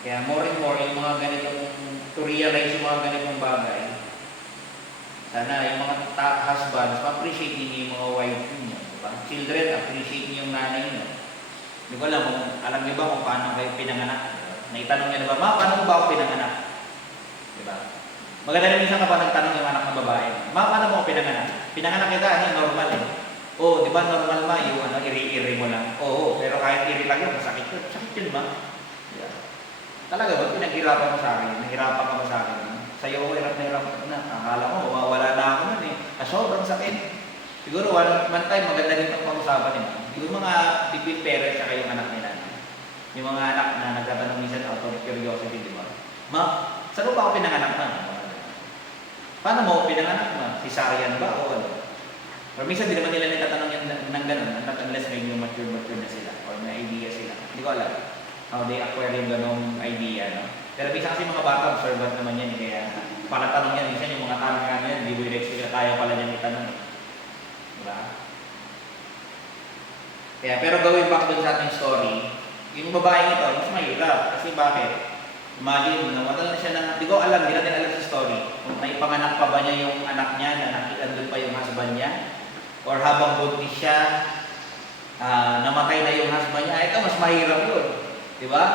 Kaya more and more, yung mga ganitong, to realize yung mga ganitong bagay, sana yung mga husbands, ma-appreciate niyo yung mga wife niyo. Diba? Children, appreciate niyo yung nanay niyo. Hindi ko alam niyo ba kung paano kayo pinanganak? Diba? Naitanong niya na ba, ma, paano ba ako pinanganak? Diba? Maganda rin minsan kapag nagtanong yung anak ng babae, ma, paano mo ako pinanganak? Pinanganak kita, normal Oo, di ba normal ma, yung iri-iri mo lang. Oo, pero kahit iri lang yun, masakit yun. Sakit yun ma. Yeah. Talaga ba, pinaghirapan mo sa akin? Nahirapan ka ba sa akin? Sa'yo ako, hirap na hirap na. Akala ko, mawawala na ako nun sobrang sakit. Siguro, one time, maganda rin itong pag-usapan Yung mga between parents at yung anak nila. Yung mga anak na nagtatanong minsan out of curiosity, di ba? Ma, saan mo ba ako pinanganak na? Paano mo ako pinanganak na? Cesarean ba o ano? Pero minsan, di naman nila nagtatanong yan ng ganun, unless may new mature na sila or may idea sila. Hindi ko alam how they acquire yung ganung idea, no? Pero minsan kasi mga bata, observant naman yan, kaya para tanong yan, minsan yung mga tanong nga yan, hindi mo i-expect, kaya pala niya itanong. Diba? Kaya, pero gawin back dun sa ating story, yung babae ito, mas mahirap. Kasi bakit? Imagine, nawala na siya ng, hindi ko alam, hindi natin alam sa story. Kung naipanganak pa ba niya yung anak niya, na nakikandun pa yung husband niya, or habang buntis siya, namatay na yung husband niya, ito mas mahirap yun. Diba?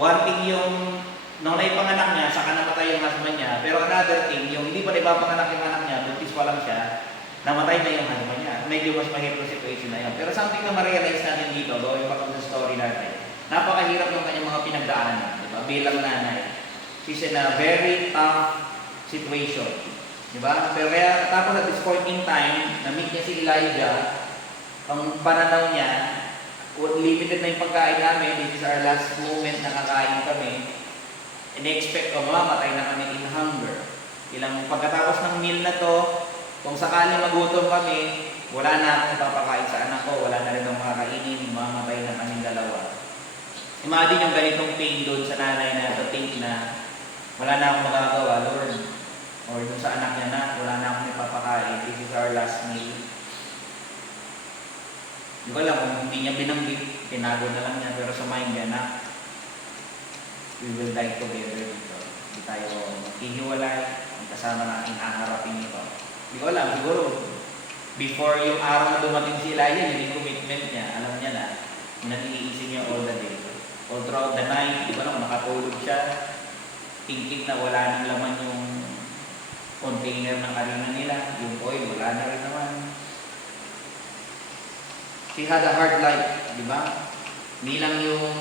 One thing yung, nung naipanganak niya, saka namatay yung husband niya, pero another thing, yung hindi pa naipapanganak yung anak niya, buntis pa lang siya, namatay na yung husband niya. Medyo mas mahirap yung situation na yun. Pero something na ma-realize natin dito, going back to the story natin, napakahirap yung kanyang mga pinagdaanan, diba? Bilang nanay. She's in a very tough situation. Diba? Pero kaya, tapos at this point in time, na-meet niya si Elijah, ang pananaw niya, limited na yung pagkain namin, this is our last moment na kakain kami, in-expect ko, mamatay na kami in hunger. Pagkatapos ng meal na to, kung sakali magutom kami, wala na akong papakain sa anak ko, wala na rin akong makakainin, mamatay na kaming dalawa. Imagine yung ganitong pain doon sa nanay na to think na wala na akong magagawa, Lord. Or doon sa anak niya na, wala na akong ipapakain, this is our last meal. Hindi ko alam kung hindi niya binanggit, tinago na lang niya, pero sa mind niya na we will die together dito. Hindi tayo maghihiwalay, ang kasama natin haharapin ito. Hindi ko alam, siguro, before yung araw na dumating si Elijah, yun yung commitment niya, alam niya na, yung nag-iisip niya all the day. All throughout the night, di ba lang, nakatulog siya, thinking na wala nang laman yung container ng arena nila, yung oil, wala na rin naman. She had a hard life, di ba? Hindi lang yung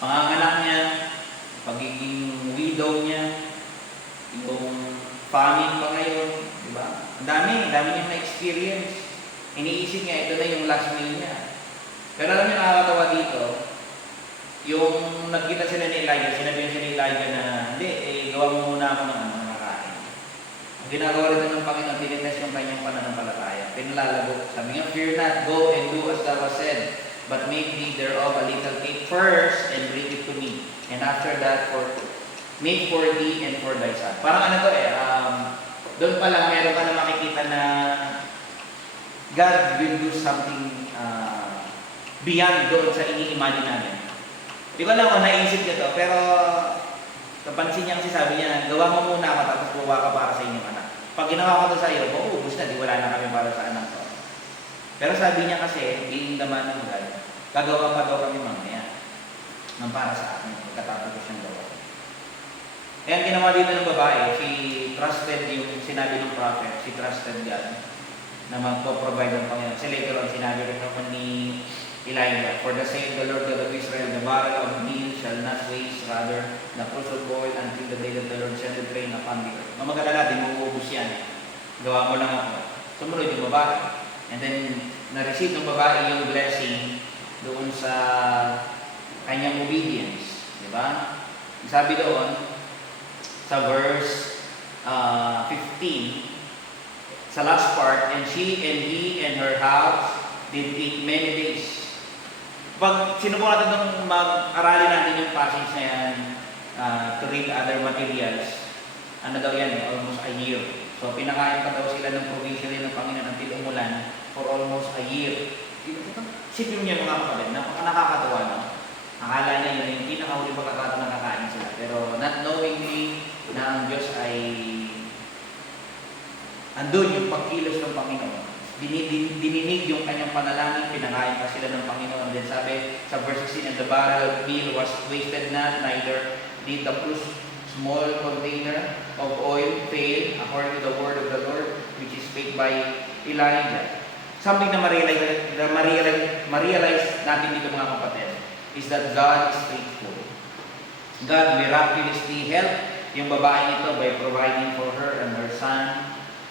panganganak niya, pagiging widow niya, yung famine pa ngayon, di ba? Ang dami niyang na-experience. Iniisip niya, ito na yung last meal niya. Pero alam niyo, nakakatawa dito, yung nagkita sila ni Elijah, sinabi siya ni Elijah na, hindi, gawa mo muna ako ng nakakain. Ang ginagawa rin ng Panginoon, tinitest yung kanyang pananampalataya. Pinalalago. Sabi niya, fear not, go and do as thou hast said, but make thee thereof a little cake first, and bring it to me. And after that, make for thee and for thy son. Parang ano to doon pa lang meron ka na makikita na God will do something beyond doon sa ini-imagine natin. Hindi ko alam kung naisip niya to, pero napansin niya kasi sabi niya, gawa mo muna ako tapos buwa ka para sa inyong anak. Pag ginawa ko to sa iyo, mauubos na, di wala na kami para sa anak ko. Pero sabi niya kasi, being the man of God, gagawa pa daw kami mamaya ng para sa akin, pagkatapos ko siyang gawa. Kaya ang ginawa dito ng babae, she trusted yung sinabi ng prophet, she trusted God na magpo-provide ng Panginoon. Kasi later on, sinabi rin naman ni Elijah, for the sake of the Lord God of Israel, the barrel of meal shall not waste, rather, the cruse of oil until the day that the Lord send the rain upon the earth. Mamagdala, di mo uubos yan. Gawa mo lang ako. Sumunod yung babae. And then, na-receive ng babae yung blessing doon sa kanyang obedience. Diba? Sabi doon, sa verse 15, sa last part, and she and he and her house did eat many days. Pag sinubukan natin itong mag-aralin natin yung passage na yan to read other materials, ano daw yan, almost a year. So, pinakain pa daw sila ng provision ng Panginoon until umulan for almost a year. Sipin niya mga kapatid, nakakatawa, no? Akala niya yun yung pinakahuli pagkakataon na kakain sila. Pero not knowingly na ang Diyos ay andun yung pagkilos ng Panginoon. Dininig yung kanyang panalangin, pinakain pa sila ng Panginoon. Then sabi sa verse 16, and the barrel of meal was wasted not, neither did the small container of oil fail, according to the word of the Lord, which is spake by Elijah. Something na ma-realize natin dito mga kapatid, is that God is faithful. God miraculously helped yung babae ito by providing for her and her son.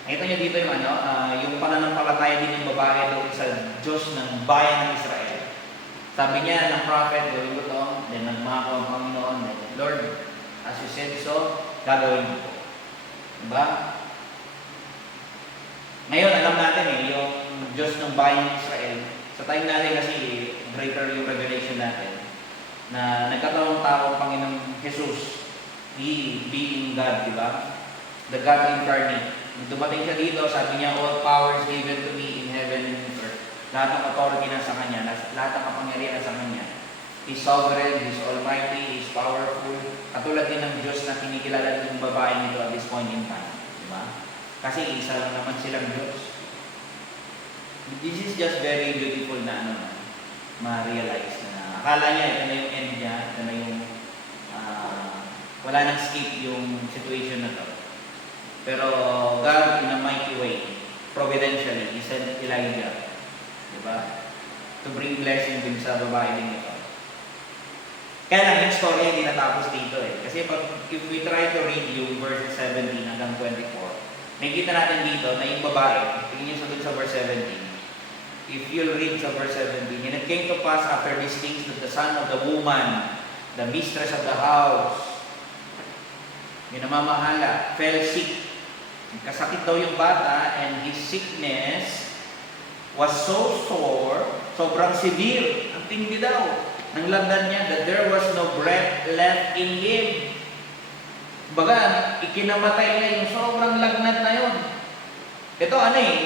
Ito niyo dito yung yung pananampalataya din ng babae doon sa Diyos ng bayan ng Israel. Sabi niya ng prophet, gawin ko to, then nagmako ang Panginoon, Lord, as you said so, gagawin mo po. Diba? Ngayon, alam natin yung Diyos ng bayan ng Israel, sa time natin kasi greater yung revelation natin, na nagkataong tao ang Panginoong Jesus, He being God, diba? The God incarnate. Nung dumating siya dito, sabi niya, all power is given to me in heaven and in earth. Lahat ng authority na sa Kanya, lahat ng kapangyarihan na sa Kanya. He's sovereign, He's almighty, He's powerful. Katulad din ng Diyos na kinikilala ng babae nito at this point in time. Diba? Kasi isa lang naman silang Diyos. This is just very beautiful na ma-realize na akala niya, ito na yung end niya, ito na yung wala nang skip yung situation na to. Pero God, in a mighty way, providentially, He sent Elijah, diba? To bring blessing din sa babae din ito. Kaya lang, yung story hindi natapos dito eh. Kasi if we try to read yung verses 17 hanggang 24, makikita natin dito na yung babae, tingin nyo sa verse 17. If you'll read sa verse 17, and it came to pass after these things that the son of the woman, the mistress of the house, yung namamahala, fell sick. Kasakit daw yung bata, and his sickness was so sore, sobrang severe, ang tindi daw ng lagnat niya, that there was no breath left in him. Baga, ikinamatay niya yung sobrang lagnat na yun. Ito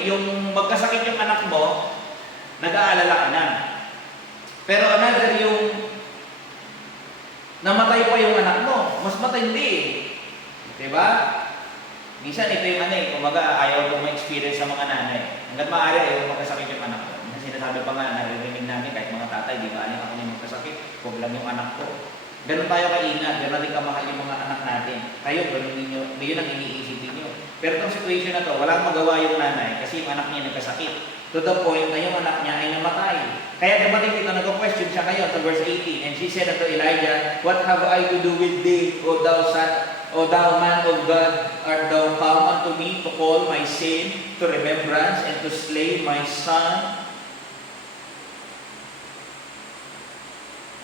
yung magkasakit yung anak mo, nag-aalala ka na. Pero another yung namatay pa yung anak mo, mas matindi eh. Diba? Minsan ito yung kumbaga ayaw itong ma-experience sa mga nanay. Hanggat maaari ayaw magkasakit yung anak ko. Kasi sinasabi pa nga, naririnig namin kahit mga tatay, di ba, ako na magkasakit, huwag lang yung anak ko. Ganun tayo kaingat, ganun natin kamahal yung mga anak natin. Kayo, ganun ninyo, yun ang iniisip niyo. Pero itong situation na to, walang magawa yung nanay kasi yung anak niya nagkasakit. To the point na yung anak niya ay namatay. Kaya dumating dito, nag-question siya ngayon sa verse 18. And she said unto Elijah, What have I to do with thee, O thou son, O thou man of God? Art thou come unto me to call my sin to remembrance and to slay my son?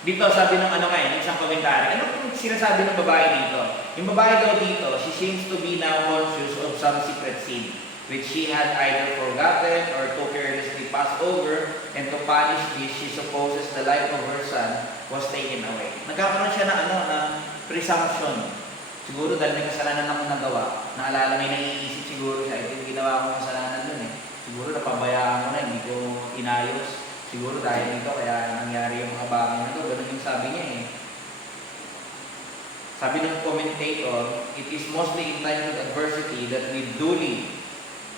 Dito sabi ng isang komentary, ano kung sinasabi ng babae dito? Yung babae daw dito, she seems to be now conscious of some secret sin, which she had either forgotten or too carelessly passed over, and to punish this, she supposes the life of her son was taken away. Nagkakaroon siya na presumption. Siguro dahil may kasalanan akong nagawa, naalala may naiisip siguro siya, ito yung ginawa kong kasalanan dun eh. Siguro napabayaan ko na, hindi ko inayos. Siguro dahil dito kaya nangyari yung mga bagay na ito, ganun yung sabi niya eh. Sabi ng commentator, it is mostly in times of adversity that we duly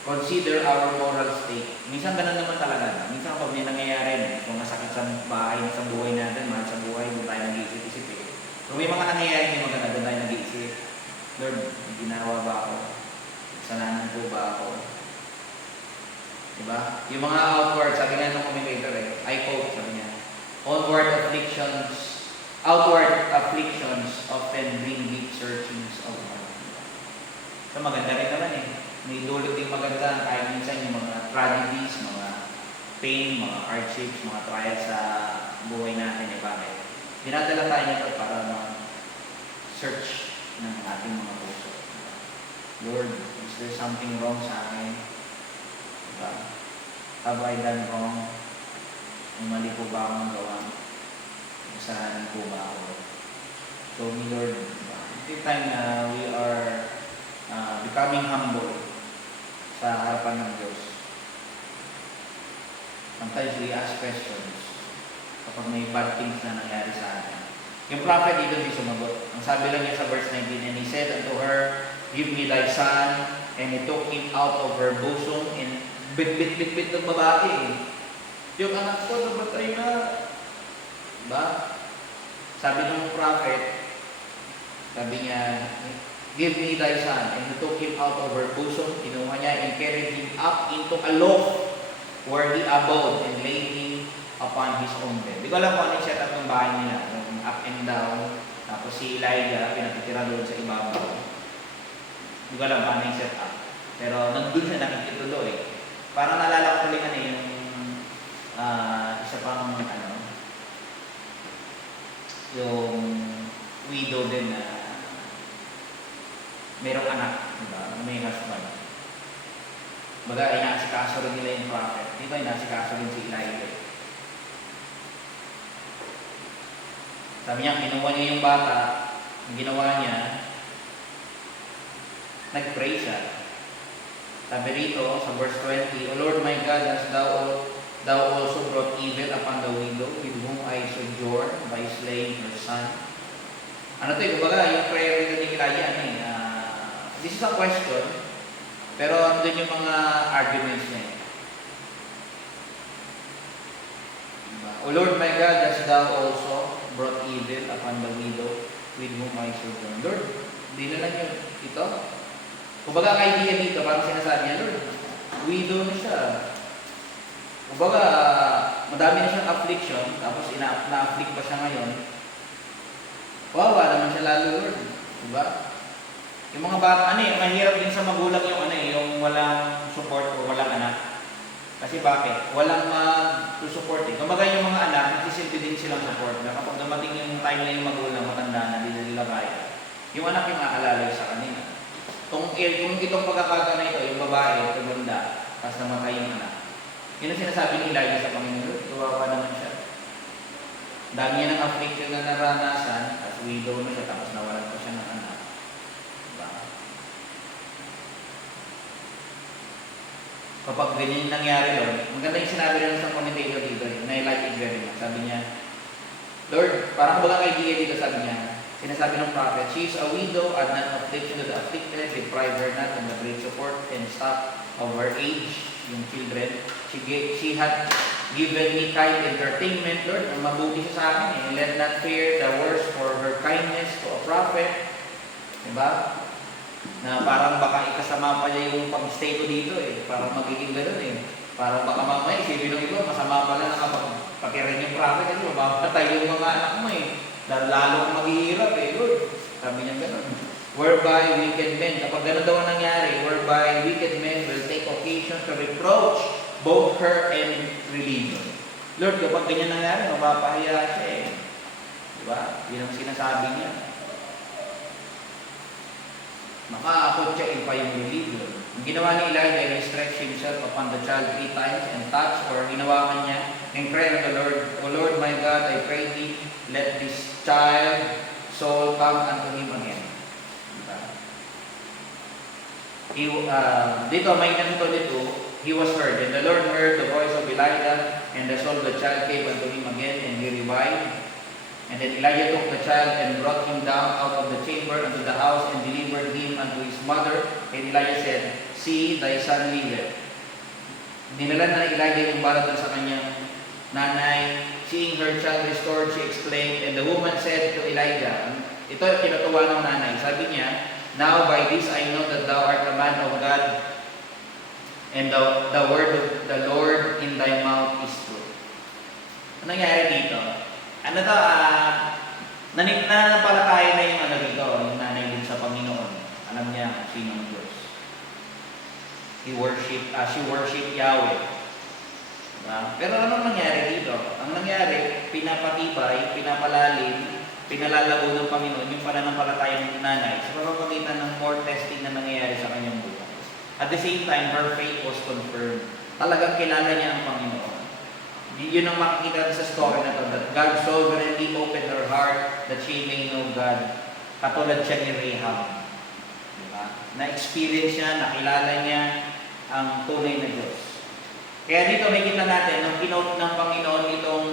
consider our moral state. Minsan ganun naman talaga. Minsan pag may nangyayari, kung masakit sa bahay, sa buhay natin, mahal sa buhay, doon tayo nag-iisip-isip eh. Kung may mga nangyayari hindi maganda, doon tayo nag-iisip. Lord, ginawa ba ako? Kasalanan ko ba ako? Diba? Yung mga outward, sabi nga ng commentator I quote, sabi niya, outward afflictions often bring deep searchings of heart. So maganda rin naman may dulot din maganda kahit minsan yung mga tragedies, mga pain, mga hardships, mga trials sa buhay natin bakit? Dinadala tayo nito para ma-search ng ating mga puso. Lord, is there something wrong sa akin? Diba? Have I done wrong? Mali po ba akong gawa? Kasalanan po ba ako? So, Lord, every time na we are becoming humble sa harapan ng Diyos, sometimes we ask questions kapag may bad things na nangyari sa atin. Yung prophet dito di sumagot. Ang sabi lang niya sa verse 19, and he said unto her, Give me thy son, and he took him out of her bosom, and bit-bit-bit ng babae. Yung anak ko, nabatay na. Diba? Sabi ng prophet, sabi niya, Give me thy son, and he took him out of her bosom, kinuha niya, and carried him up into a loft, where he abode, and laid him upon his own bed. Di ko alam kung ano yung setup ng bahay nila, yung up and down, tapos si Elijah, pinatitira doon sa ibabaw. Di ko alam kung ano yung setup. Pero nandun siya nakikituloy. Parang naalala ko tuloy yung isa pang yung widow din na mayroong anak, diba? May husband. Baga, inaasikaso rin nila yung prophet. Di ba inaasikaso rin si Elijah? Sabi niya, kinuha niya yung bata, ang ginawa niya, nag-pray siya. Sabi rito, sa verse 20, O Lord my God, as thou also brought evil upon the widow with whom I sojourn by slaying her son. Ano ito, kumbaga, yung prayer nito ni Elijah, this is a question, pero andun yung mga arguments niya. Diba? O Lord my God, as thou also brought evil upon the widow with whom I sojourn. Lord, hindi na lang yun. Ito. Kumbaga, ang idea dito, parang sinasabi niya, Lord, widow na siya. Kumbaga, madami na siyang affliction, tapos na-afflict pa siya ngayon. Wawa naman siya lalo, Lord. Diba? Yung mga bata, mahirap din sa magulang yung yung walang support o walang anak. Kasi bakit? Walang mag-support eh. Kumbaga yung mga anak, nagsisilbi din silang support na kapag dumating yung time na yung magulang matanda na, hindi nila kaya. Yung anak yung aalalay sa kanila. Kung itong pagkakataon na ito, yung babae, tumanda, tapos namatay yung anak. Yun ang sinasabi ni Elijah sa Panginoon, tuwawa naman siya. Dami niya ng affliction na naranasan, tapos widow na siya, tapos nawalan pa siya ng anak. Diba? Kapag ganyan yung nangyari, Lord, maganda yung sinabi rin sa commentator dito, na I like it very much. Sabi niya, Lord, parang bagang idea dito, sabi niya, sinasabi ng prophet, she is a widow and an affliction to the afflicted, deprive her not of the great support and staff of her age, yung children. She had given me kind entertainment, Lord, ang mabuti siya sa akin, and let not fear the worst for her kindness to a prophet. Diba? Na parang baka ikasama pa niya yung pag-stay ko dito eh. Parang magiging gano'n eh. Parang baka mamaya isipin ng iba, masama pala nakapagpatirin yung prophet kasi mababatay yung mga anak mo eh. Lalo kang maghihirap eh, Lord. Sabi niya gano'n. Whereby wicked men, kapag gano'n daw ang nangyari, whereby wicked men will take occasion to reproach both her and religion. Lord, kapag ganyan nangyari, mapapahiya siya eh. Diba? Yun ang sinasabi niya. Makakakotsain pa yung religion. Ang ginawa ni Elijah, he stretched himself upon the child 3 times and touched or hinawakan niya and cried unto the Lord, O Lord my God, I pray thee, let this child soul come unto him again. Dito, may nanito dito, he was heard, and the Lord heard the voice of Elijah, and the soul of the child came unto him again, and he revived. And then Elijah took the child and brought him down out of the chamber unto the house and delivered him unto his mother. And Elijah said, See, thy son liveth. Dinala na Elijah yung bala sa kanyang nanay. Seeing her child restored, she exclaimed, and the woman said to Elijah, ito kinatuwa ng nanay, sabi niya, Now by this I know that thou art a man of God, and the word of the Lord in thy mouth is true. Ano nangyari dito? Ano to, nananampalataya na yung ano dito, yung nanay din sa Panginoon. Alam niya kung sino ang Diyos. She worship Yahweh. Diba? Pero anong nangyari dito? Ang nangyari, pinapatibay, pinapalalim, pinalalago ng Panginoon yung pananampalataya ng nanay sa pamamagitan ng more testing na nangyayari sa kanyang buhay. At the same time, her faith was confirmed. Talagang kilala niya ang Panginoon. Yun ang makikita sa story na to, that God sovereignly opened her heart that she may know God. Katulad siya ni Rahab. Diba? Na-experience niya, nakilala niya ang tunay na Diyos. Kaya dito may kita natin, nung kinote ng Panginoon itong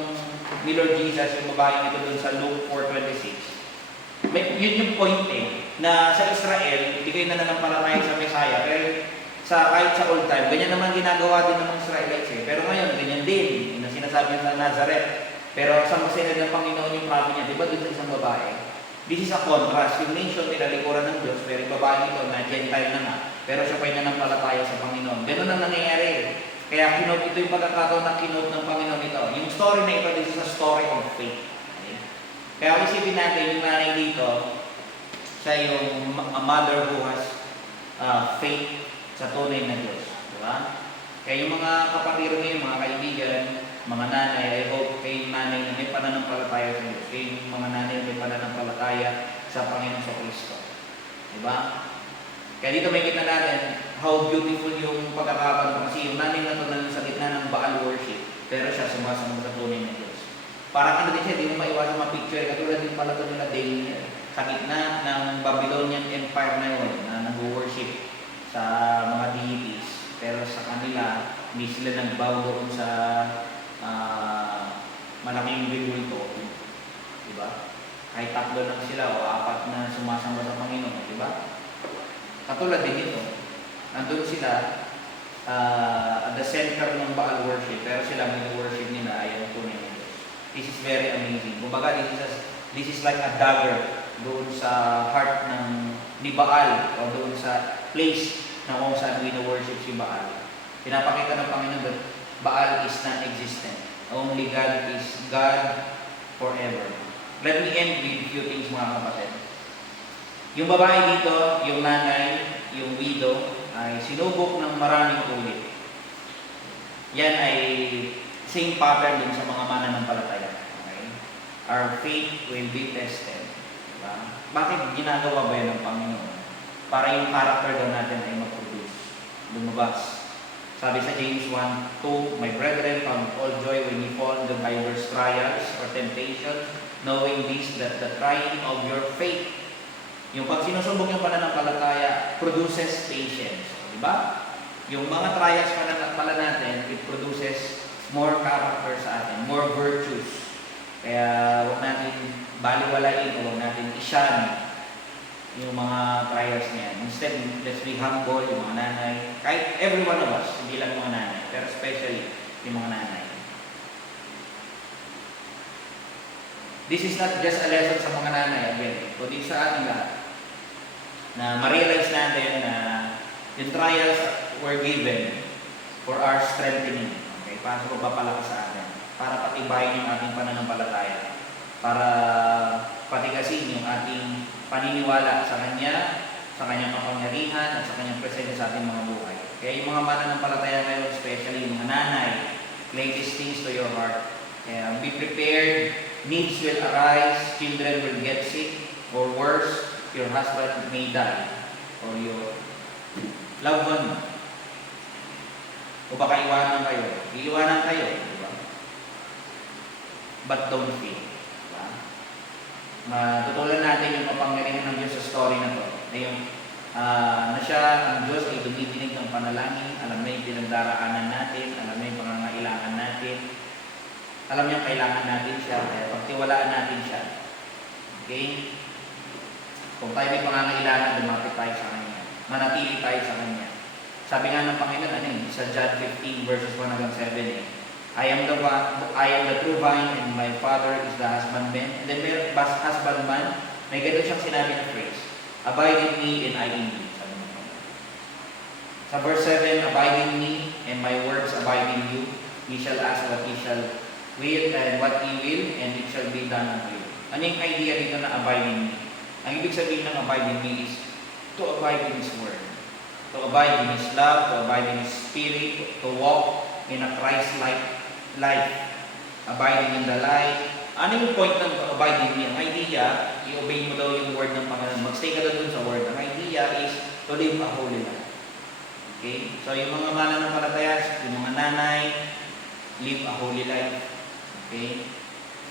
ni Lord Jesus, yung babaeng ito dun sa Luke 4:26. Yun yung point eh, na sa Israel, hindi kayo nananampalataya sa Messiah, pero kahit sa old time, ganyan naman ginagawa din ng mga Israelites eh. Pero ngayon, ganyan din, yung sinasabi sa Nazareth. Pero sa masinag ng Panginoon yung prophet niya, di ba dun sa isang babae? This is a contrast. Yung nation nilalikuran ng Diyos, pero yung babae nito na Gentile na nga, pero siya pa'y nananampalataya sa Panginoon. Ganun ang nangyayari. Kaya ito yung pagkakataon na kinote ng Panginoon ito. Yung story na ito, this is a story of faith. Okay? Kaya isipin natin, yung nanay dito, siya yung a mother who has faith sa tunay na Diyos. Diba? Kaya yung mga kapatid niyo, mga kaibigan, mga nanay, I hope kayo yung nanay na may pananampalataya sa Diyos. Kayo yung mga nanay na may pananampalataya sa Panginoon sa Kristo. Diba? Kaya dito may kita natin how beautiful yung pagkakapan kasi yung nanay na ito na sa gitna ng Baal worship, pero siya sumasama sa tunay na Diyos. Parang ano din siya, di mo maiwasan ma-picture, katulad din pala ito nila Daniel, sa gitna ng Babylonian Empire na yun, na nag-worship sa mga deities, pero sa kanila, hindi sila nag-bow doon sa malaking bibulto. Diba? Kahit 3 lang sila o 4 na sumasamba sa Panginoon, diba? Katulad din ito, nandun sila at the center ng Baal worship, pero sila mini-worship nila ay ang tunay na Diyos. This is very amazing. Kumbaga, this is like a dagger doon sa heart ni Baal o doon sa place na kung saan wino-worship si Baal. Pinapakita ng Panginoon that Baal is non-existent. Only God is God forever. Let me end with a few things, mga kapatid. Yung babae dito, yung nanay, yung widow, ay sinubok ng maraming ulit. Yan ay same pattern din sa mga mananampalataya. Okay? Our faith will be tested. Diba? Bakit ginagawa ba yan ng Panginoon? Para yung character daw natin ay mag-produce, lumabas. Sabi sa James 1:2, My brethren, count all joy when you fall into diverse trials or temptations, knowing this, that the trying of your faith, yung pag sinusubok yung pananampalataya, produces patience. Diba? Yung mga trials pala natin, it produces more character sa atin, more virtues. Kaya huwag natin baliwalain o huwag natin isyan yung mga trials na yan. Instead, let's be humble, yung mga nanay. Kahit every one of us, hindi lang mga nanay, pero especially yung mga nanay. This is not just a lesson sa mga nanay, again, kundi sa ating lahat. Na ma-realize natin na yung trials were given for our strengthening. Okay? Para sa pagpapalaki sa atin. Para patibayin yung ating pananampalataya. Para patigasin yung ating paniniwala sa Kanya, sa Kanyang kapangyarihan, at sa Kanyang presensya sa ating mga buhay. Kaya yung mga mananampalataya ngayon, especially yung mga nanay, lay these things to your heart. Kaya be prepared, needs will arise, children will get sick, or worse, your husband may die, or your loved one. O baka iwanan kayo. Iiwanan kayo, di ba? But don't fear. Diba? Matutulan natin yung kapangyarihan ng Diyos sa story na to. Na yung na siya, ang Diyos ay dumidinig ng panalangin, alam na yung pinagdaraanan natin, alam na yung pangangailangan natin, alam niya kailangan natin siya, kaya pagtiwalaan natin siya. Okay? Kung tayo may pangangailangan, lumapit tayo sa Kanya. Manatili tayo sa Kanya. Sabi nga ng Panginoon, sa John 15 verses 1 hanggang 7, I am the true vine and my Father is the husbandman. And then may husbandman, may ganun siyang sinabi na phrase, abide in me and I in you. Sabi ng Panginoon. Sa verse 7, abide in me and my words abide in you. Ye shall ask what ye shall will and what ye will, and it shall be done unto you. Ano yung idea dito na abide in me? Ang ibig sabihin ng abide in me is to abide in His Word. To abide in His love, to abide in His Spirit, to walk in a Christ-like life. Abiding in the light. Ano yung point ng abide in me? Ang idea, i-obey mo daw yung word ng Panginoon. Mag-stay ka doon sa word. Ang idea is to live a holy life. Okay? So yung mga mananampalataya, yung mga nanay, live a holy life. Okay?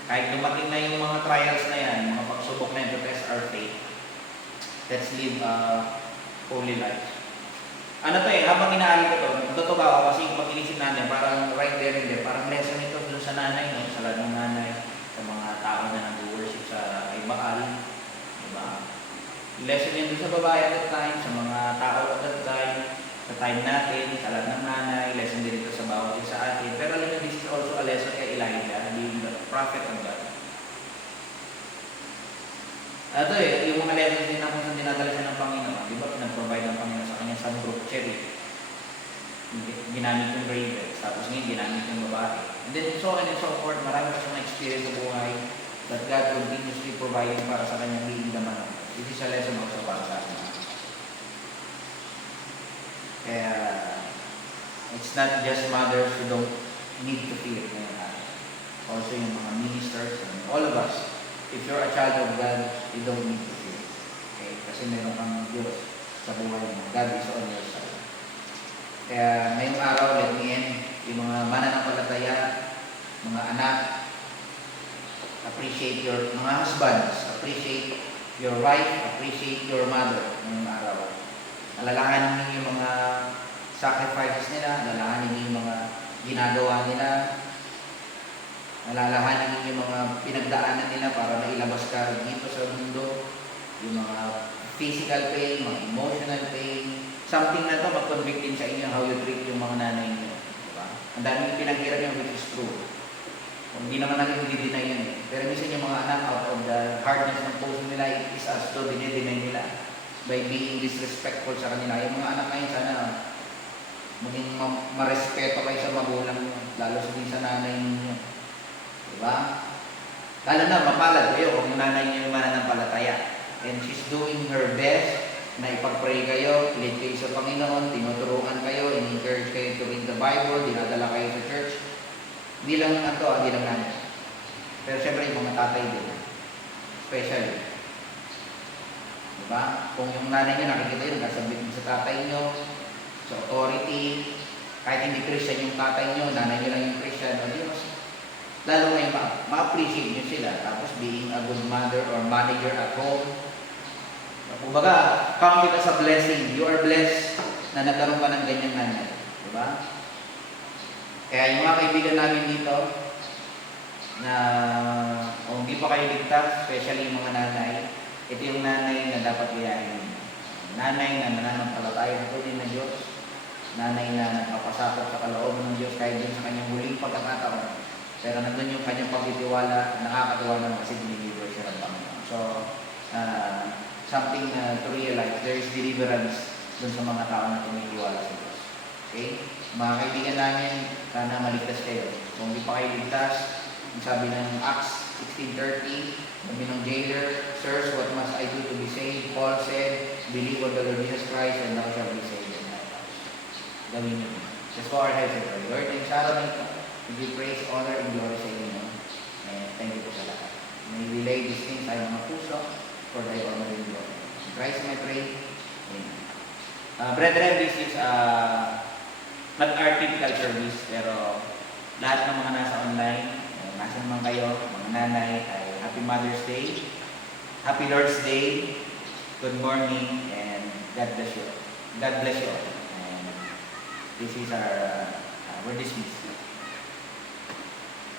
Kahit dumating na yung mga trials na yan, mga pagsubok na yun to test our faith, let's live a holy life. Ano to habang inaaral ko to, natutuwa ako kasi yung pag-inisip natin, parang right there and there, parang lesson ito dun sa nanay, no? Sa lahat ng nanay, sa mga tao na nag-worship sa kay Baal. Diba? Lesson yun dun sa babae at that time, sa mga tao at that time, sa time natin, sa lahat ng nanay, lesson din ito sa bawat isa sa atin. Pero alam nyo, this is also a lesson kay Elijah, the prophet of God. Ito yung mga lessons din na kung saan dinadala siya ng Panginoon. Di ba, pinag-provide ng Panginoon sa kanya sunbrook cherry. Ginamit yung ravens, tapos ngayon ginamit yung babae. And then so on and so forth, marami pa siyang experience sa buhay that God continuously providing para sa kanyang liing naman. This is a lesson also para sa atin. Kaya, it's not just mothers who don't need to fear ngayon natin. Also yung mga ministers, and all of us. If you're a child of God, you don't need to fear. Okay? Kasi meron kang Diyos sa buhay mo. God is on your side. Kaya ngayong araw, let me end, yung mga mananampalataya, mga anak, appreciate your mga husbands, appreciate your wife, appreciate your mother ngayong araw. Alalahanin ninyo yung mga sacrifices nila, alalahanin ninyo yung mga ginagawa nila, alalahanin ninyo yung mga pinagdaanan nila para mailabas ka dito sa mundo, yung mga physical pain, mga emotional pain, something na to mag-convict din sa inyo how you treat yung mga nanay niyo. Diba? Ang daming pinaghirap yung which is true. Kung hindi naman natin hindi-deny yun eh. Pero minsan yung mga anak out of the hardness ng puso nila, it is as though dinideny nila by being disrespectful sa kanila. Yung mga anak ngayon sana maging marespeto kayo sa magulang nyo, lalo sa nanay ninyo. Diba? Lalo na mapalad kayo kung yung nanay niyo yung mananampalataya. And she's doing her best na ipag-pray kayo, lead kayo sa Panginoon, tinuturuan kayo, in-encourage kayo to read the Bible, dinadala kayo sa church. Hindi lang hindi lang nanay. Pero syempre yung mga tatay din. Especially. Diba? Kung yung nanay niyo nakikita yun, nakasabit sa tatay niyo, sa authority, kahit hindi Christian yung tatay niyo, nanay niyo lang yung Christian, o di mas lalo ngayon ma-appreciate niyo sila. Tapos being a good mother or manager at home, kumbaga, count it as a blessing. You are blessed na nagkaroon ka ng ganyang nanay. Diba? Kaya yung mga kaibigan namin dito, na kung hindi pa kayo ligtas, especially yung mga nanay, ito yung nanay na dapat gayahin. Nanay na nananampalataya sa tunay na Diyos, nanay na nagpapasakot sa kalooban ng Diyos kahit din sa kanyang huling pagkakataon. Pero nandun yung kanyang pagtitiwala, nakakatuwa naman kasi diniliver siya ng Panginoon. So, something to realize, there is deliverance dun sa mga tao na tumitiwala sa Diyos. Okay? Mga kaibigan namin, sana maligtas kayo. Kung hindi pa kayo ligtas, sabi ng Acts 16:30, sabi ng jailer, "Sirs, what must I do to be saved?" Paul said, "Believe on the Lord Jesus Christ and thou shalt be saved in thy house." Gawin nyo. Just bow our heads and pray. Lord, in Sarah, we give praise, honor, and glory sa inyo. And thank you po sa lahat. May we lay these things sa mga puso for thy honor and glory. In Christ I pray. Amen. Brethren, this is not our typical service, pero lahat ng mga nasa online, nasa naman kayo, mga nanay, ay Happy Mother's Day, Happy Lord's Day, good morning, and God bless you. God bless you all. And this is our, we're dismissed.